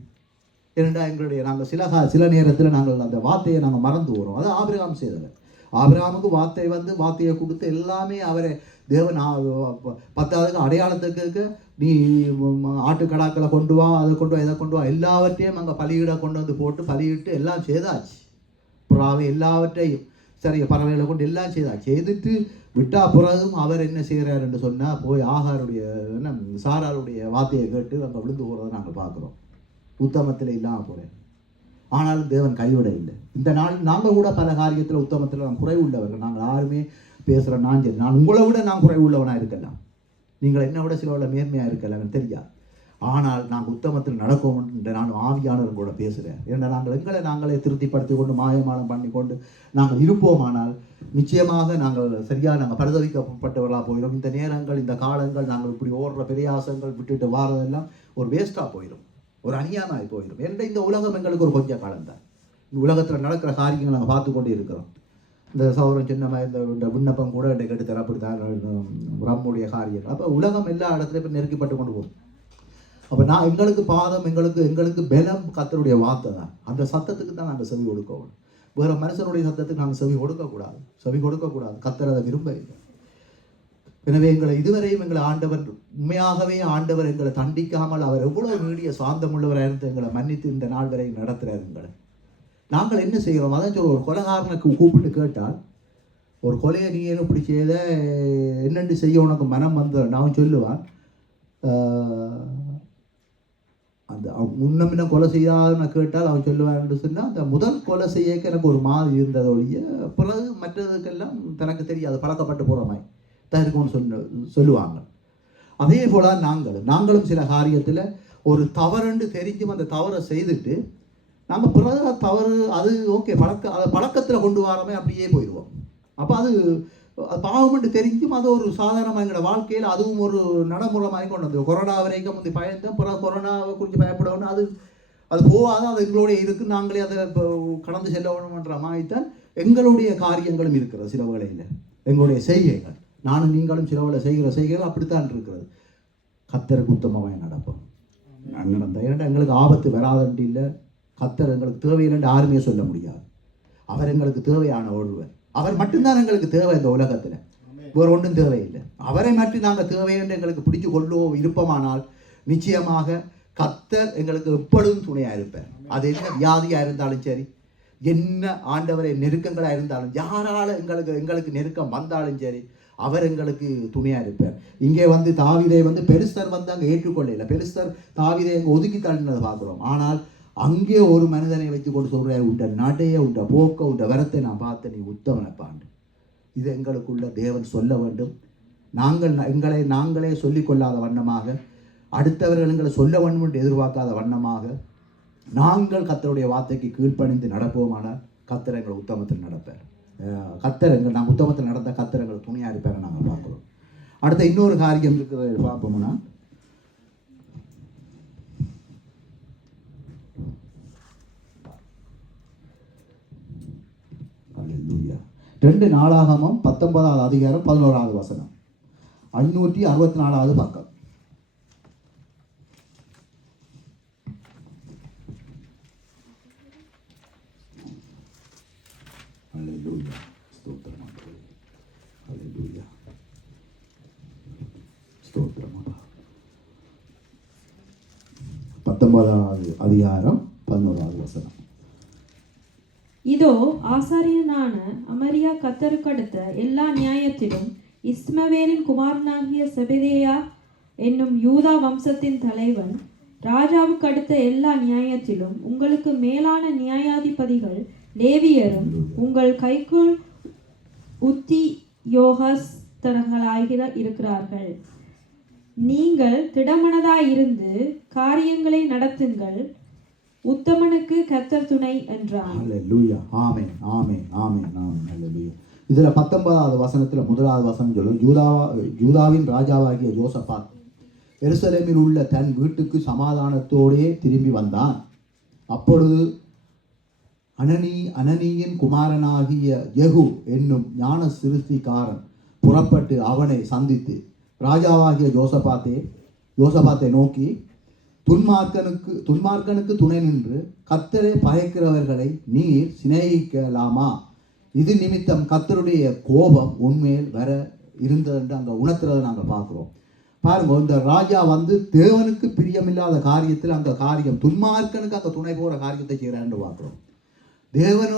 ஏனெண்டா எங்களுடைய நாங்கள் சில நேரத்தில் நாங்கள் அந்த வார்த்தையை நாங்கள் மறந்து வரோம். அது ஆபிரகாம் செய்தவர். ஆபிரகாமுக்கு வார்த்தையை கொடுத்து எல்லாமே அவரை தேவன் 10வது அடையாளத்துக்கு நீ ஆட்டுக்கடாக்களை கொண்டு வா, அதை கொண்டு வா, இதை கொண்டு வா, எல்லாவற்றையும் அங்கே பலியிட கொண்டு போட்டு பலியிட்டு எல்லாம் செய்தாச்சு. புறாவை எல்லாவற்றையும் சரி பறவைகளை கொண்டு எல்லாம் செய்துட்டு விட்டா பிறகும் அவர் என்ன செய்கிறார் என்று சொன்னால் போய் சாராருடைய வார்த்தையை கேட்டு அங்கே விழுந்து போகிறத நாங்கள் பார்க்குறோம். உத்தமத்தில் இல்லாமல் போகிறேன். ஆனாலும் தேவன் கைவிட இல்லை. இந்த நாள் நாங்கள் கூட பல காரியத்தில் உத்தமத்தில் நாம் குறைவு உள்ளவர்கள். நாங்கள் யாருமே பேசுகிற நான் உங்களை விட நான் குறைவு உள்ளவனாக இருக்கலாம். நீங்கள் என்னை விட சில மேன்மையாக இருக்கலாம், எனக்கு தெரியாது. ஆனால் நாங்கள் உத்தமத்தில் நடக்கும் என்று நான் ஆவியானவர் கூட பேசுகிறேன். ஏன்னா நாங்களே திருப்திப்படுத்தி கொண்டு மாயமானம் பண்ணி கொண்டு நாங்கள் இருப்போமானால் நிச்சயமாக நாங்கள் பரிதவிக்கப்பட்டவர்களாக போயிடும். இந்த நேரங்கள், இந்த காலங்கள், நாங்கள் இப்படி ஓடுற பிரயாசங்கள் விட்டுட்டு வாரதெல்லாம் ஒரு வேஸ்ட்டாக போயிடும், ஒரு அநியாயமாகி போயிடும். ஏன்னா இந்த உலகம் எங்களுக்கு ஒரு கொஞ்சம் காலம்தான். இந்த உலகத்தில் நடக்கிற காரியங்கள் நாங்கள் பார்த்து கொண்டே இருக்கிறோம். இந்த சௌரம் சின்னமாக இந்த விண்ணப்பம் கூட இன்றைக்கு எடுத்து அப்படித்தான் ரம்முடைய காரியங்கள். அப்போ உலகம் எல்லா இடத்துலையும் இப்போ நெருக்கப்பட்டு கொண்டு போகும். அப்போ எங்களுக்கு பாதம், எங்களுக்கு பலம் கர்த்தருடைய வார்த்தை தான். அந்த சத்தத்துக்கு தான் நாங்கள் செவி கொடுக்கணும். வேறு மனுஷனுடைய சத்தத்துக்கு நாங்கள் செவி கொடுக்கக்கூடாது. கர்த்தர் அதை விரும்ப இல்லை. எனவே இதுவரையும் ஆண்டவர் உண்மையாகவே எங்களை தண்டிக்காமல் அவர் எவ்வளோ நீடிய சாந்தம் உள்ளவராக இருந்து எங்களை மன்னித்து இந்த நாள் வரை நடத்துகிறார். நாங்கள் என்ன செய்கிறோம்? அதான் சொல்ல, ஒரு கொலைகாரனுக்கு கூப்பிட்டு கேட்டால், ஒரு கொலையை நீ என்ன இப்படி செய்த, என்னென்று செய்ய உனக்கு மனம் வந்து நான் சொல்லுவான். அந்த முன்ன கொலை செய்யாதுன்னு கேட்டால் அவன் சொல்லுவான்னு சொன்னால், அந்த முதல் கொலை செய்யக்க எனக்கு ஒரு மாதிரி இருந்ததொழிய பிறகு மற்றதுக்கெல்லாம் தனக்கு தெரியாது, பழக்கப்பட்டு போகிற மாதிரி தான் இருக்கும்னு சொல்லுவாங்க. அதே போல் நாங்களும் சில காரியத்தில் ஒரு தவறுன்னு தெரிஞ்சும் அந்த தவறை செய்துட்டு நம்ம பிறகு தவறு அது ஓகே பழக்கத்தில் கொண்டு வராமல் அப்படியே போயிடுவோம். அப்போ அது பாவம்னு தெரிஞ்சும் அது ஒரு சாதாரணமாக எங்களோட வாழ்க்கையில் அதுவும் ஒரு நடைமுறைமாக கொண்டு வந்து கொரோனா வரைக்கும் வந்து பயந்தோம். பிறகு கொரோனாவை குறித்து பயப்படணும், அது போகாத அது எங்களுடைய இருக்குது, நாங்களே அதை இப்போ கடந்து செல்ல வேணுமன்ற மாதிரித்தான் எங்களுடைய காரியங்களும் இருக்கிறது. சில வேளையில் எங்களுடைய செய்கைகள், நானும் நீங்களும் சில வேளை செய்கிற செய்கைகள் அப்படித்தான் இருக்கிறது. கர்த்தருக்கு உத்தமமாக நடப்போம். நடந்த ஏன்னா எங்களுக்கு ஆபத்து வராதன்ட்டு இல்லை. கர்த்தர் எங்களுக்கு தேவையில்லைன்னு யாருமே சொல்ல முடியாது. அவர் எங்களுக்கு தேவையான ஒருவர். அவர் மட்டும்தான் எங்களுக்கு தேவை. இந்த உலகத்தில் வேறு ஒன்றும் தேவையில்லை. அவரை மட்டும் நாங்கள் தேவை என்று எங்களுக்கு பிடிச்சு கொள்ளுவோம் இருப்போமானால் நிச்சயமாக கர்த்தர் எங்களுக்கு எப்பொழுதும் துணையாக இருப்பார். அது என்ன வியாதியாக இருந்தாலும் சரி, என்ன ஆண்டவரை நெருக்கங்களாக இருந்தாலும், யாரால் எங்களுக்கு நெருக்கம் வந்தாலும் சரி, அவர் எங்களுக்கு துணையாக இருப்பார். இங்கே தாவீதை பெலிஸ்தர் அங்கே ஏற்றுக்கொள்ளல. பெலிஸ்தர் தாவீதை அங்கே ஒதுக்கி தள்ளினதை பார்க்குறோம். ஆனால் அங்கே ஒரு மனிதனை வச்சு கொண்டு சொல்கிறார், உண்ட நடைய, உண்ட போக்க, உண்ட வரத்தை நான் பார்த்து நீ உத்தமனப்பாண்டு. இது எங்களுக்குள்ள தேவன் சொல்ல வேண்டும். நாங்களே சொல்லிக்கொள்ளாத வண்ணமாக, அடுத்தவர்கள் எங்களை சொல்ல வேண்டும் என்று எதிர்பார்க்காத வண்ணமாக நாங்கள் கர்த்தருடைய வார்த்தைக்கு கீழ்ப்பணிந்து நடப்போமானால் கர்த்தர் எங்கள் உத்தமத்தில் நடப்பார். நாங்கள் உத்தமத்தில் நடந்த கர்த்தர் எங்கள் துணையாக இருப்பாரை நாங்கள் பார்க்குறோம். அடுத்த இன்னொரு காரியம் இருக்கிறத பார்ப்போம்னா, 2 நாளாகமம் 19வது அதிகாரம் 11வது வசனம், 564வது பக்கம். 19வது அதிகாரம் 11வது வசனம். இதோ ஆசாரியனான அமரியா கர்த்தருக்கடுத்த எல்லா நியாயத்திலும் இஸ்மவேலின் குமாரனாகிய செபதேயா என்னும் யூதா வம்சத்தின் தலைவன் ராஜாவுக்கு அடுத்த எல்லா நியாயத்திலும் உங்களுக்கு மேலான நியாயாதிபதிகள் லேவியரும் உங்கள் கைக்குள் உத்தியோகஸ்தர்களாகிற இருக்கிறார்கள். நீங்கள் திடமனதாயிருந்து காரியங்களை நடத்துங்கள், உத்தமனுக்கு கர்த்தர் துணை என்றார். ஹல்லேலூயா. ஆமென் ஆமென் ஆமென் ஆமென். ஹல்லேலூயா. இதுல 19வது வசனத்துல முதலாவது வசனம் சொல்லும், யூதாவின் ராஜாவாகிய யோசபாத் எருசலேமில் உள்ள தன் வீட்டுக்கு சமாதானத்தோடே திரும்பி வந்தான். அப்பொழுது அனனியின் குமாரனாகிய யெகூ என்னும் ஞான சிருஷ்டிக்காரன் புறப்பட்டு அவனை சந்தித்து ராஜாவாகிய யோசபாத்தை நோக்கி, துன்மார்க்கனுக்கு துணை நின்று கர்த்தரை பகைக்கிறவர்களை நீர் சிநேகிக்கலாமா? இது நிமித்தம் கர்த்தருடைய கோபம் உண்மையில் வர இருந்தது என்று அங்கே உணர்த்துறதை நாங்கள் பார்க்குறோம். பாருங்க, இந்த ராஜா தேவனுக்கு பிரியமில்லாத காரியத்தில் அந்த காரியம் துன்மார்க்கனுக்கு அங்கே துணை போகிற காரியத்தை செய்கிறான்னு பார்க்குறோம். தேவன்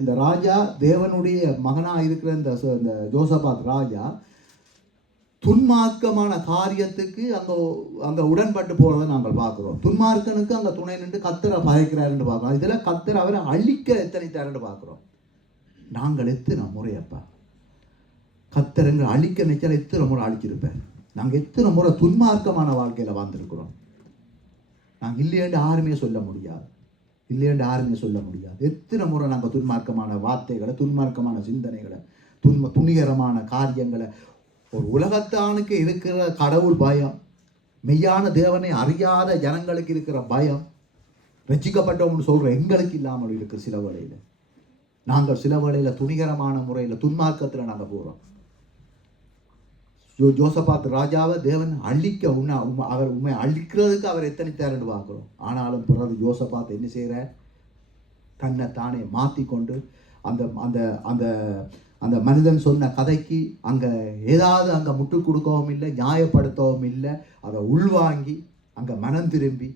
இந்த ராஜா தேவனுடைய மகனாக இருக்கிற இந்த யோசபாத் ராஜா துன்மார்க்கமான காரியத்துக்கு அங்கே உடன்பட்டு போகிறத நாங்கள் பார்க்குறோம். துன்மார்க்கனுக்கு அங்கே துணை நின்று கர்த்தரை பகைக்கிறாருன்னு பார்க்குறோம். இதில் கர்த்தர் அவரை அழிக்க எத்தனைத்தாருன்னு பார்க்குறோம். நாங்கள் எத்தனை முறையப்பா கர்த்தருங்க அழிக்க நினைச்சால் எத்தனை முறை அழிச்சிருப்பேன். நாங்கள் எத்தனை முறை துன்மார்க்கமான வாழ்க்கையில் வாழ்ந்துருக்கிறோம். நாங்கள் இல்லையேண்டு யாருமே சொல்ல முடியாது. எத்தனை முறை நாங்கள் துன்மார்க்கமான வார்த்தைகளை, துன்மார்க்கமான சிந்தனைகளை, துணிகரமான காரியங்களை, ஒரு உலகத்தானுக்கு இருக்கிற கடவுள் பயம், மெய்யான தேவனை அறியாத ஜனங்களுக்கு இருக்கிற பயம், ரட்சிக்கப்பட்டோம்னு சொல்கிற எங்களுக்கு இல்லாமல் இருக்கிற சில வேளையில் நாங்கள் சில வேளையில் துணிகரமான முறையில் துன்மார்க்கத்தில் நாங்கள் போகிறோம். யோசபாத் ராஜாவை தேவன் அழிக்க அவர் உண்மை அழிக்கிறதுக்கு அவர் எத்தனைத்தாருன்னு பார்க்குறோம். ஆனாலும் பிறகு யோசபாத் என்ன செய்கிறார்? தன்னை தானே மாற்றி கொண்டு அந்த அந்த அந்த அந்த மனிதன் சொன்ன கதைக்கு அங்கே ஏதாவது அங்கே முட்டு கொடுக்கவும் இல்லை, நியாயப்படுத்தவும் இல்லை. அதை உள்வாங்கி அங்கே மனம் திரும்பி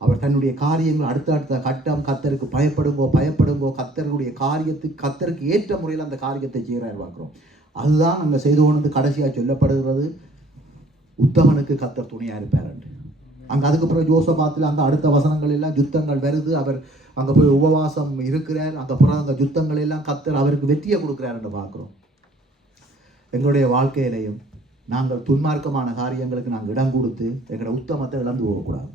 அவர் தன்னுடைய காரியங்கள் அடுத்த கட்டம் கர்த்தருக்கு பயப்படுங்கோ கர்த்தருடைய காரியத்துக்கு கர்த்தருக்கு ஏற்ற முறையில் அந்த காரியத்தை செய்கிறார் பார்க்குறோம். அதுதான் அங்கே செய்து கொண்டு கடைசியாக சொல்லப்படுகிறது, உத்தமனுக்கு கர்த்தர் துணையாக இருப்பார் என்று. அங்கே அதுக்கப்புறம் யோசபாத்தில் அங்கே அடுத்த வசனங்கள் எல்லாம் யுத்தங்கள் வருது. அவர் அங்கே போய் உபவாசம் இருக்கிறார். அப்புறம் அந்த யுத்தங்கள் எல்லாம் கர்த்தர் அவருக்கு வெற்றியை கொடுக்குறார் என்று பார்க்குறோம். எங்களுடைய வாழ்க்கையிலையும் நாங்கள் துன்மார்க்கமான காரியங்களுக்கு நாங்கள் இடம் கொடுத்து எங்களோட உத்தமத்தை இழந்து போகக்கூடாது.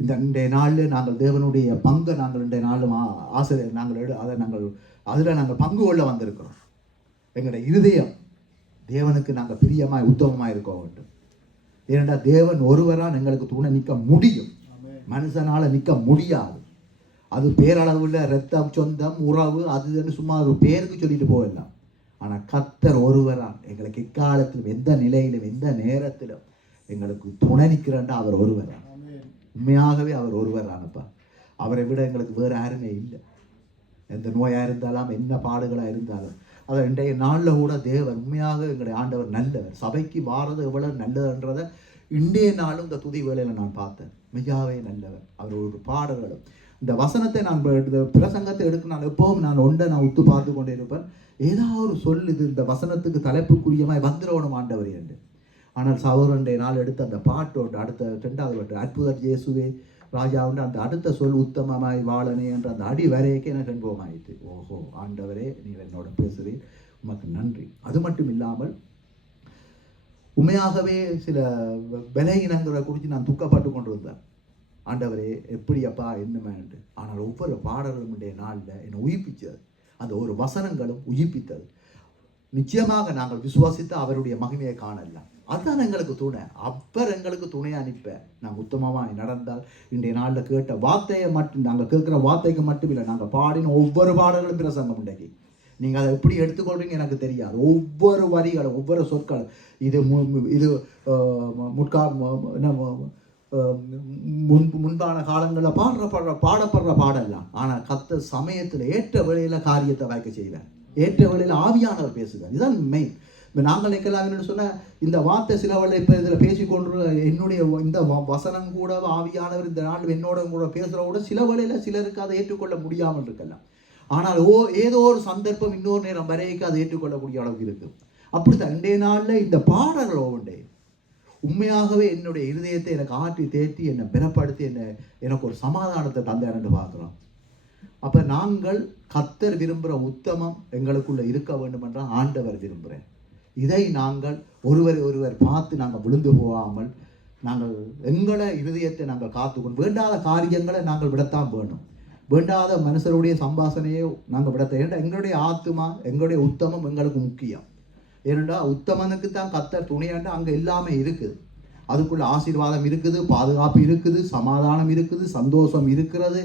இன்றைய நாளில் நாங்கள் தேவனுடைய பங்கை நாங்கள் இன்றைய நாளும் ஆசிரியர் அதில் நாங்கள் பங்கு கொள்ள வந்திருக்கிறோம். எங்களுடைய இருதயம் தேவனுக்கு நாங்கள் பிரியமாய் உத்தமமாக இருக்க வேண்டும். ஏனென்றால் தேவன் ஒருவரால் எங்களுக்கு துணை நிற்க முடியும், மனுஷனால் நிற்க முடியாது. அது பேரளவில் ரத்தம், சொந்தம், உறவு அதுன்னு சும்மா ஒரு பேருக்கு சொல்லிட்டு போகலாம். ஆனால் கர்த்தர் ஒருவரால் எங்களுக்கு எக்காலத்திலும் எந்த நிலையிலும் எந்த நேரத்திலும் எங்களுக்கு துணை நிற்கிறேன்டா அவர் ஒருவரான். உண்மையாகவே அவர் ஒருவரானப்பா. அவரை விட எங்களுக்கு வேறு யாருமே இல்லை. எந்த நோயாக இருந்தாலும் என்ன பாடுகளாக இருந்தாலும் அதை இன்றைய நாளில் கூட தேவன் உண்மையாக எங்களுடைய ஆண்டவர் நல்லவர். சபைக்கு வாரது எவ்வளவு நல்லதுன்றதை இன்றைய நாளும் இந்த துதி வேளையில் நான் பார்த்தேன். மிகவும் நல்லவர் அவர். ஒரு பாடல்களும் இந்த வசனத்தை நான் பிரசங்கத்தை எடுக்க நான் எப்பவும் நான் உத்து பார்த்து கொண்டே இருப்பேன். ஏதாவது ஒரு சொல் இது இந்த வசனத்துக்கு தலைப்புக்குரியமாய் வந்துடணும் ஆண்டவர் என்று. ஆனால் சகோதரனுடைய நாள் எடுத்து அந்த பாட்டோடு அடுத்த 2வது பாட்டு அற்புத இயேசுவே ராஜாவுண்டு அந்த அடுத்த சொல் உத்தமமாய் வாழனே என்ற அந்த அடி வரையக்கே எனக்கு அனுபவமாயிட்டு. ஓஹோ ஆண்டவரே நீர் என்னோட பேசுகிறேன், உமக்கு நன்றி. அது மட்டும் இல்லாமல் உண்மையாகவே சில பலகீனங்களை குறித்து நான் துக்கப்பட்டு கொண்டிருந்தேன். ஆண்டவரே எப்படி அப்பா என்னமேன்ட்டு. ஆனால் ஒவ்வொரு பாடல்களும் நாளில் என்னை உயிர்ப்பிச்சது. அந்த ஒரு வசனங்களும் உயிர்ப்பித்தது. நிச்சயமாக நாங்கள் விசுவாசித்து அவருடைய மகிமையை காணலாம். அதுதான் எங்களுக்கு துணை. அவர் எங்களுக்கு துணையை அனுப்ப நாங்கள் உத்தமமாக நடந்தால் இன்றைய நாளில் கேட்ட வார்த்தையை மட்டும் நாங்கள் கேட்குற வார்த்தைக்கு மட்டும் இல்லை, நாங்கள் பாடின ஒவ்வொரு பாடல்களும் பிரசங்கம் உண்டாக்கி. நீங்கள் அதை எப்படி எடுத்துக்கொள்றீங்க எனக்கு தெரியாது. ஒவ்வொரு வரிகளும் ஒவ்வொரு சொற்களும் இது முன்பான காலங்களில் பாடப்படுற பாடலாம். ஆனால் கர்த்தர் சமயத்தில் ஏற்ற வேளையில் காரியத்தை வாய்க்க செய்கிறார். ஏற்ற வேளையில் ஆவியானவர் பேசுகிறார். இதுதான் மெயின். இப்போ நாங்கள் நிற்கலாம்னு சொன்னால் இந்த வார்த்தை சிலவளை இப்போ இதில் பேசிக்கொண்டு என்னுடைய இந்த வசனம் கூட ஆவியானவர் இந்த நாள் என்னோட கூட பேசுகிற கூட சில வேளையில் சிலருக்கு அதை ஏற்றுக்கொள்ள முடியாமல் இருக்கலாம். ஆனால் ஏதோ ஒரு சந்தர்ப்பம் இன்னொரு நேரம் வரைக்கும் அதை ஏற்றுக்கொள்ளக்கூடிய அளவுக்கு இருக்குது. அப்படித்தான் இன்றைய நாளில் இந்த பாடல்கள் ஒவ்வொன்றே உண்மையாகவே என்னுடைய இருதயத்தை எனக்கு ஆற்றி தேற்றி என்னை பலப்படுத்தி எனக்கு ஒரு சமாதானத்தை தந்தார்னு பார்க்குறோம். அப்போ நாங்கள் கர்த்தர் விரும்புகிற உத்தமம் எங்களுக்குள்ளே இருக்க வேண்டும் என்றால் ஆண்டவர் விரும்புகிறேன். இதை நாங்கள் ஒருவர் பார்த்து நாங்கள் விழுந்து போகாமல் நாங்கள் எங்களை இருதயத்தை நாங்கள் காத்துக்கொண்டு வேண்டாத காரியங்களை நாங்கள் விடத்தான் வேணும். வேண்டாத மனுஷருடைய சம்பாஷணையை நாங்கள் விடத்த. ஏன்னா எங்களுடைய ஆத்துமா எங்களுடைய உத்தமம் எங்களுக்கு முக்கியம். ஏனென்றா உத்தமனுக்கு தான் கர்த்தர் துணையாண்டா அங்கே எல்லாமே இருக்குது. அதுக்குள்ள ஆசீர்வாதம் இருக்குது, பாதுகாப்பு இருக்குது, சமாதானம் இருக்குது, சந்தோஷம் இருக்கிறது,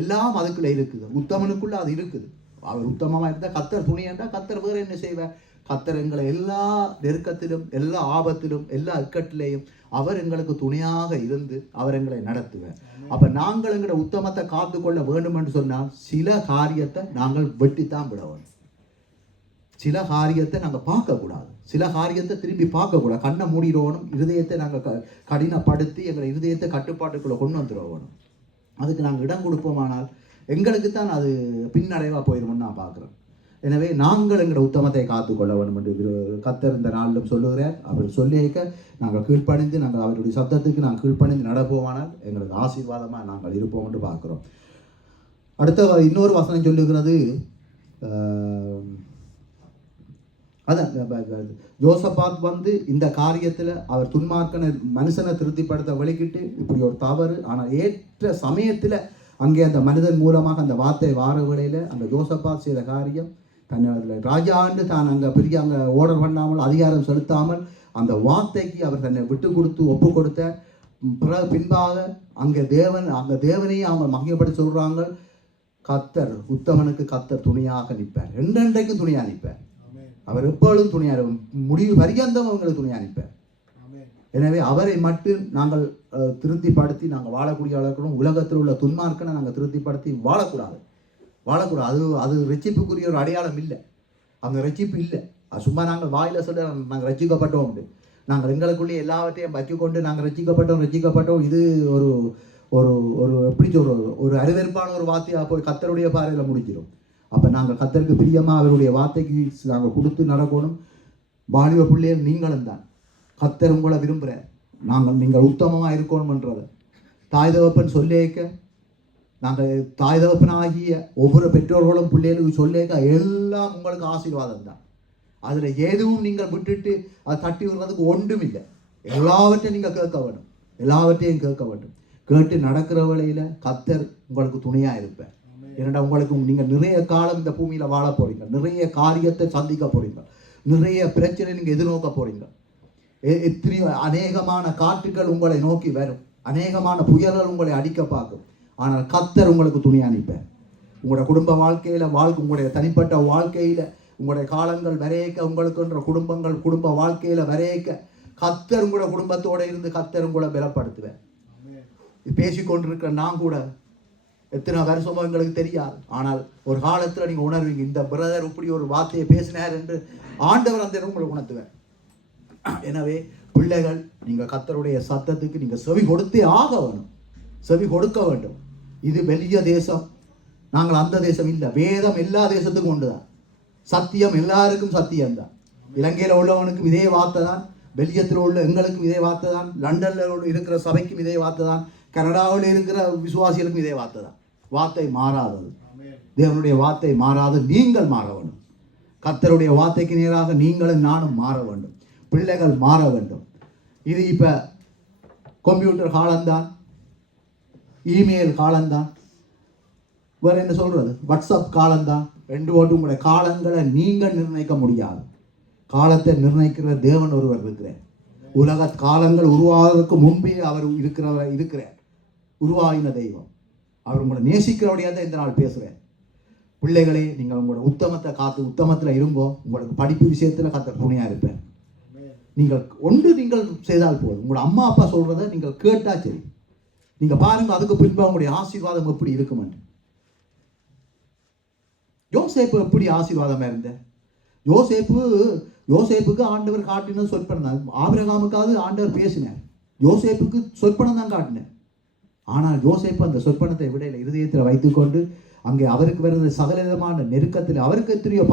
எல்லாம் அதுக்குள்ளே இருக்குது. உத்தமனுக்குள்ள அது இருக்குது. அவர் உத்தமமாக இருந்தால் கர்த்தர் துணையாண்டா கர்த்தர் வேறு என்ன செய்வார்? கர்த்தர் எங்களை எல்லா நெருக்கத்திலும் எல்லா ஆபத்திலும் எல்லா இக்கட்டிலையும் அவர் எங்களுக்கு துணையாக இருந்து அவர் எங்களை நடத்துவார். அப்போ நாங்கள் எங்களோட உத்தமத்தை காத்துக்கொள்ள வேண்டும் என்று சொன்னால் சில காரியத்தை நாங்கள் வெட்டித்தான் விடணும். சில காரியத்தை நாங்கள் பார்க்கக்கூடாது, சில காரியத்தை திரும்பி பார்க்கக்கூடாது. கண்ணை மூடிடணும், இருதயத்தை நாங்கள் கடினப்படுத்தி எங்களை இருதயத்தை கட்டுப்பாட்டுக்குள்ளே கொண்டு வந்துடுவோம். அதுக்கு நாங்கள் இடம் கொடுப்போமானால் எங்களுக்கு தான் அது பின்னடைவாக போயிடும்னு நான் பார்க்குறேன். எனவே நாங்கள் எங்களோட உத்தமத்தை காத்துக்கொள்ள வேண்டும் என்று கர்த்தர் இந்த நாளிலும் சொல்லுகிறார். அவர் சொல்லியிருக்க நாங்கள் கீழ்ப்பணிந்து நாங்கள் அவருடைய சத்தத்துக்கு நாங்கள் கீழ்ப்பணிந்து நடப்போமானால் எங்களுக்கு ஆசீர்வாதமாக நாங்கள் இருப்போம் என்று பார்க்குறோம். அடுத்த இன்னொரு வசனம் சொல்லுகிறது, அதான் யோசபாத் இந்த காரியத்தில் அவர் துன்மார்க்கனை மனுஷனை திருப்திப்படுத்த வெளிக்கிட்டு இப்படி ஒரு தவறு. ஆனால் ஏற்ற சமயத்தில் அங்கே அந்த மனிதன் மூலமாக அந்த வார்த்தை வார வேளையில் அந்த யோசபாத் செய்த காரியம் தன்னை ராஜாண்டு தான் அங்கே ஓர்டர் பண்ணாமல் அதிகாரம் செலுத்தாமல் அந்த வார்த்தைக்கு அவர் தன்னை விட்டு கொடுத்து ஒப்பு கொடுத்த பின்பாக அங்கே தேவனையும் அவங்க மகிமைப்படி சொல்கிறாங்க. கர்த்தர் உத்தமனுக்கு கர்த்தர் துணையாக நிற்பார், என்றென்றைக்கும் துணையாக நிற்பார். அவர் எப்பொழுதும் துணையாக முடிவு பரியந்தம் அவங்களுக்கு துணையாக நிற்பார். எனவே அவரை மட்டும் நாங்கள் திருப்திப்படுத்தி நாங்கள் வாழக்கூடிய அளவுக்கு உலகத்தில் உள்ள துன்மார்க்கனை நாங்கள் திருப்திப்படுத்தி வாழக்கூடாது. அது ரட்சிப்புக்குரிய ஒரு அடையாளம் இல்லை. அந்த ரட்சிப்பு இல்லை. அது சும்மா நாங்கள் வாயில் சொல்ல நாங்கள் ரட்சிக்கப்பட்டோம், நாங்கள் எங்களுக்குள்ளே எல்லாவற்றையும் வச்சுக்கொண்டு நாங்கள் ரட்சிக்கப்பட்டோம் இது ஒரு ஒரு ஒரு எப்படி சொல்கிறது, ஒரு அறிவெறுப்பான ஒரு வார்த்தையாக போய் கர்த்தருடைய பார்வையில் முடிச்சிடும். அப்போ நாங்கள் கர்த்தருக்கு பிரியமாக அவருடைய வார்த்தைக்கு நாங்கள் கொடுத்து நடக்கணும். வாலிப பிள்ளைகள் நீங்களும் தான் கர்த்தர் உங்களை விரும்புகிறார். நீங்கள் உத்தமமாக இருக்கணும்ன்றதை தாய் தகப்பன் சொல்லியிருக்க நாங்கள் தாய் தகப்பனாகிய ஒவ்வொரு பெற்றோர்களும் பிள்ளைகளுக்கு சொல்லியிருக்க எல்லாம் உங்களுக்கு ஆசீர்வாதம் தான். அதில் எதுவும் நீங்கள் விட்டுட்டு அதை தட்டி விடுறதுக்கு ஒன்றும் இல்லை. எல்லாவற்றையும் நீங்கள் கேட்க வேண்டும், எல்லாவற்றையும் கேட்க வேண்டும். கேட்டு நடக்கிற வேளையில் கர்த்தர் உங்களுக்கு துணையாக இருப்பேன். ஏன்னா உங்களுக்கு நீங்கள் நிறைய காலம் இந்த பூமியில் வாழ போகிறீங்க, நிறைய காரியத்தை சந்திக்க போகிறீங்க, நிறைய பிரச்சனை நீங்கள் எதிர்நோக்க போகிறீங்க. எத்தனையோ அநேகமான காற்றுகள் உங்களை நோக்கி வரும், அநேகமான புயல்கள் உங்களை அடிக்க பார்க்கும். ஆனால் கர்த்தர் உங்களுக்கு துணையாக நிற்பார். உங்களோட குடும்ப வாழ்க்கையில் உங்களுடைய தனிப்பட்ட வாழ்க்கையில் உங்களுடைய காலங்கள் வரையக்க உங்களுக்குன்ற குடும்ப வாழ்க்கையில் வரையக்க கர்த்தர் உங்களோட குடும்பத்தோடு இருந்து கர்த்தர் உங்களை பலப்படுத்துவேன். பேசிக்கொண்டிருக்கிற நான் கூட எத்தனை வருஷமோ எங்களுக்கு தெரியாது. ஆனால் ஒரு காலத்தில் நீங்கள் உணர்வீங்க, இந்த பிரதர் இப்படி ஒரு வார்த்தையை பேசினார் என்று ஆண்டவர் அந்த உங்களை உணர்த்துவேன். எனவே பிள்ளைகள் நீங்கள் கர்த்தருடைய சத்தத்துக்கு நீங்கள் செவி கொடுத்தே ஆக வேணும், செவி கொடுக்க வேண்டும். இது பெரிய தேசம், நாங்கள் அந்த தேசம் இல்லை. வேதம் எல்லா தேசத்துக்கும் உண்டு தான், சத்தியம் எல்லாருக்கும் சத்தியம்தான். இலங்கையில் உள்ளவனுக்கும் இதே வார்த்தை தான், பெல்ஜியத்தில் உள்ள எங்களுக்கும் இதே வார்த்தை தான், லண்டனில் இருக்கிற சபைக்கும் இதே வார்த்தை தான், கனடாவில் இருக்கிற விசுவாசிகளுக்கும் இதே வார்த்தை தான். வார்த்தை மாறாதது, தேவனுடைய வார்த்தை மாறாது. நீங்கள் மாற வேண்டும். கர்த்தருடைய வார்த்தைக்கு நேராக நீங்களும் நானும் மாற வேண்டும். பிள்ளைகள் மாற வேண்டும். இது இப்போ கம்ப்யூட்டர் காலம்தான், இமெயில் காலம்தான், வேறு என்ன சொல்கிறது, வாட்ஸ்அப் காலம்தான். ரெண்டு ஓட்டு உங்களுடைய காலங்களை நீங்கள் நிர்ணயிக்க முடியாது. காலத்தை நிர்ணயிக்கிற தேவன் ஒருவர் இருக்கிறார். உலக காலங்கள் உருவாவதற்கு முன்பே அவர் இருக்கிறார், உருவாகின தெய்வம். அவர் உங்களை நேசிக்கிறபடியாக தான் இந்த நாள் பேசுகிறேன். பிள்ளைகளே, நீங்கள் உங்களோட உத்தமத்தை காத்து உத்தமத்தில் இருங்கோ. உங்களுக்கு படிப்பு விஷயத்தில் கர்த்தர் துணையாக இருப்பேன். நீங்கள் செய்தால் போதும். உங்களோட அம்மா அப்பா சொல்கிறத நீங்கள் கேட்டால் சரி. நீங்கள் பாருங்கள், அதுக்கு பின்பு உங்களுடைய ஆசீர்வாதம் எப்படி இருக்குமென்று. யோசேப்பு எப்படி ஆசீர்வாதமாக இருந்த? யோசேப்புக்கு ஆண்டவர் காட்டின சொற்பனம் தான். ஆபிரகாமுக்காவது ஆண்டவர் பேசினார், யோசேப்புக்கு சொற்பனம் தான் காட்டினார். ஆனால் யோசேப்பு அந்த சொற்பனத்தை விட இருதயத்தில் வைத்துக்கொண்டு அங்கே அவருக்கு வருகிற சகல விதமான நெருக்கத்தில் அவருக்கு எத்தனையோ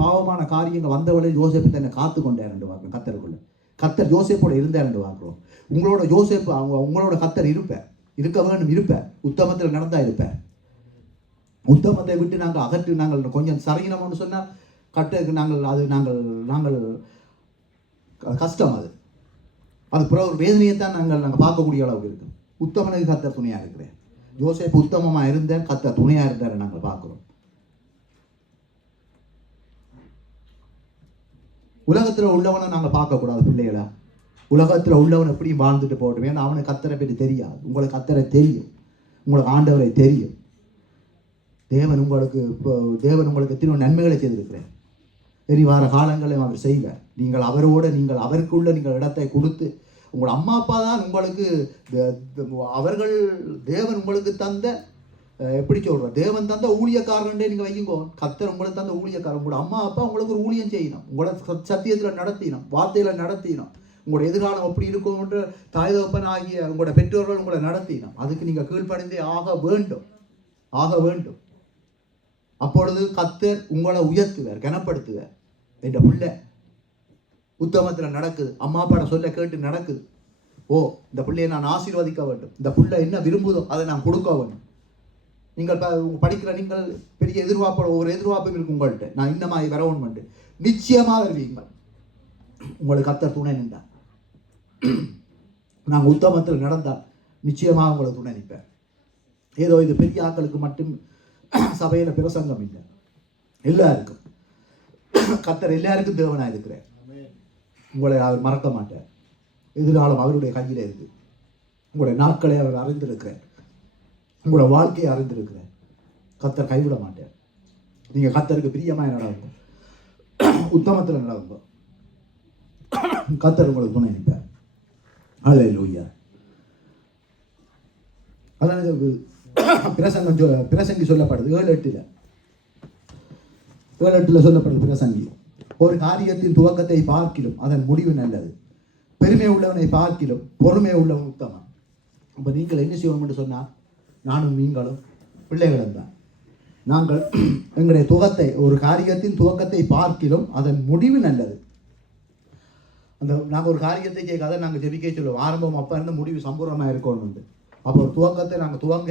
பாவமான காரியங்கள் வந்தவளை யோசேப்பு தன்னை காத்து கொண்டார் என்று பார்க்கிறோம். கத்தருக்குள்ள கத்தர் யோசேப்போட இருந்தார் என்று பார்க்கிறோம். உங்களோட யோசேப்பு உங்களோட கத்தர் இருக்க வேண்டும், உத்தமத்தில் நடந்தா இருப்பார். உத்தமத்தை விட்டு நாங்கள் அகற்று நாங்கள் கொஞ்சம் சரியினோம்னு சொன்னால் கட்டருக்கு நாங்கள் கஷ்டம். அது பிறகு ஒரு வேதனையைத்தான் நாங்கள் பார்க்கக்கூடிய அளவுக்கு இருக்கு. உத்தமனுக்கு கத்தர் துணையாக இருக்கிறேன். யோசேப்பு உத்தமமாக இருந்தார், கத்தர் துணையாக இருந்தார் நாங்கள் பார்க்கிறோம். உலகத்தில் உள்ளவனை நாங்கள் பார்க்கக்கூடாது பிள்ளைகளா. உலகத்தில் உள்ளவன் எப்படியும் வாழ்ந்துட்டு போகட்டும். ஏன்னா அவனுக்கு கத்தரை பற்றி தெரியாது. உங்களுக்கு கத்தரை தெரியும், உங்களுக்கு ஆண்டவரை தெரியும். தேவன் உங்களுக்கு எத்தனை நன்மைகளை செய்திருக்கிறேன். வார காலங்களில் அவர் செய்வார். நீங்கள் அவருக்குள்ள நீங்கள் இடத்தை கொடுத்து, உங்கள் அம்மா அப்பா தான் உங்களுக்கு தேவன் உங்களுக்கு தந்த எப்படி சொல்கிறோம், தேவன் தந்த ஊழியக்காரன்டே நீங்கள் வையுங்கோ. கத்தர் உங்களுக்கு தந்த ஊழியக்காரன். உங்களோட அம்மா அப்பா உங்களுக்கு ஒரு ஊழியம் செய்யணும், உங்களோட சத்தியத்தில் நடத்தினோம், வார்த்தையில் நடத்தினோம். உங்களோட எதிர்காலம் எப்படி இருக்கும் என்று தாய் தகப்பன் ஆகிய உங்களோட பெற்றோர்கள் உங்களை நடத்தினோம். அதுக்கு நீங்கள் கீழ்ப்படிந்தே ஆக வேண்டும். அப்பொழுது கத்தர் உங்களை உயர்த்துவார், கனப்படுத்துவார். என்ற பிள்ளை உத்தமத்தில் நடக்குது, அம்மா அப்பாட சொல்ல கேட்டு நடக்குது. இந்த பிள்ளையை நான் ஆசீர்வதிக்க வேண்டும், இந்த பிள்ளை என்ன விரும்புதோ அதை நான் கொடுக்க வேண்டும். நீங்கள் படிக்கிற நீங்கள் பெரிய எதிர்பார்ப்பு இருக்கு உங்கள்கிட்ட, நான் இந்த மாதிரி வரணும், நிச்சயமாக வருவீங்கள். உங்களுக்கு கத்தர் துணை நின்றார். நாங்கள் உத்தமத்தில் நடந்தால் நிச்சயமாக உங்களை துணை நிற்பேன். ஏதோ இது பெரிய ஆட்களுக்கு மட்டும் சபையில் பிரசங்கம் இல்லை, எல்லாருக்கும் கத்தர் எல்லாருக்கும் தேவனாக இருக்கிறார். உங்களை அவர் மறக்க மாட்டார். எதிர்காலம் அவருடைய கையில் இருக்கு. உங்களுடைய நாட்களை அவர் அறிந்திருக்கிறார், உங்களோட வாழ்க்கையை அறிந்திருக்கிறார். கத்தர் கைவிட மாட்டார். நீங்கள் கத்தருக்கு பிரியமாக நடக்கும், உத்தமத்தில் நடக்கும், கத்தர் உங்களுக்கு துணை நிற்பார். அல்லேலூயா. அதான் பிரசங்கி சொல்லப்படுது 7:8 சொல்லப்படுது. பிரசங்கி, ஒரு காரியத்தின் துவக்கத்தை பார்க்கிலும் அதன் முடிவு நல்லது, பெருமை உள்ளவனை பார்க்கிலும் பொறுமை உள்ளவன் உத்தமன். இப்போ நீங்கள் என்ன செய்வோம் என்று சொன்னால், நானும் நீங்களும் பிள்ளைகளும் தான். நாங்கள் எங்களுடைய ஒரு காரியத்தின் துவக்கத்தை பார்க்கிலும் அதன் முடிவு நல்லது. நாங்கள் ஒரு காரியத்தை கேட்காத நாங்கள் ஜெபிக்க சொல்லுவோம். ஆரம்பம் அப்போ இருந்து முடிவு சம்பூர்ணமாக இருக்கணும். அப்போ ஒரு துவக்கத்தை நாங்கள் துவங்க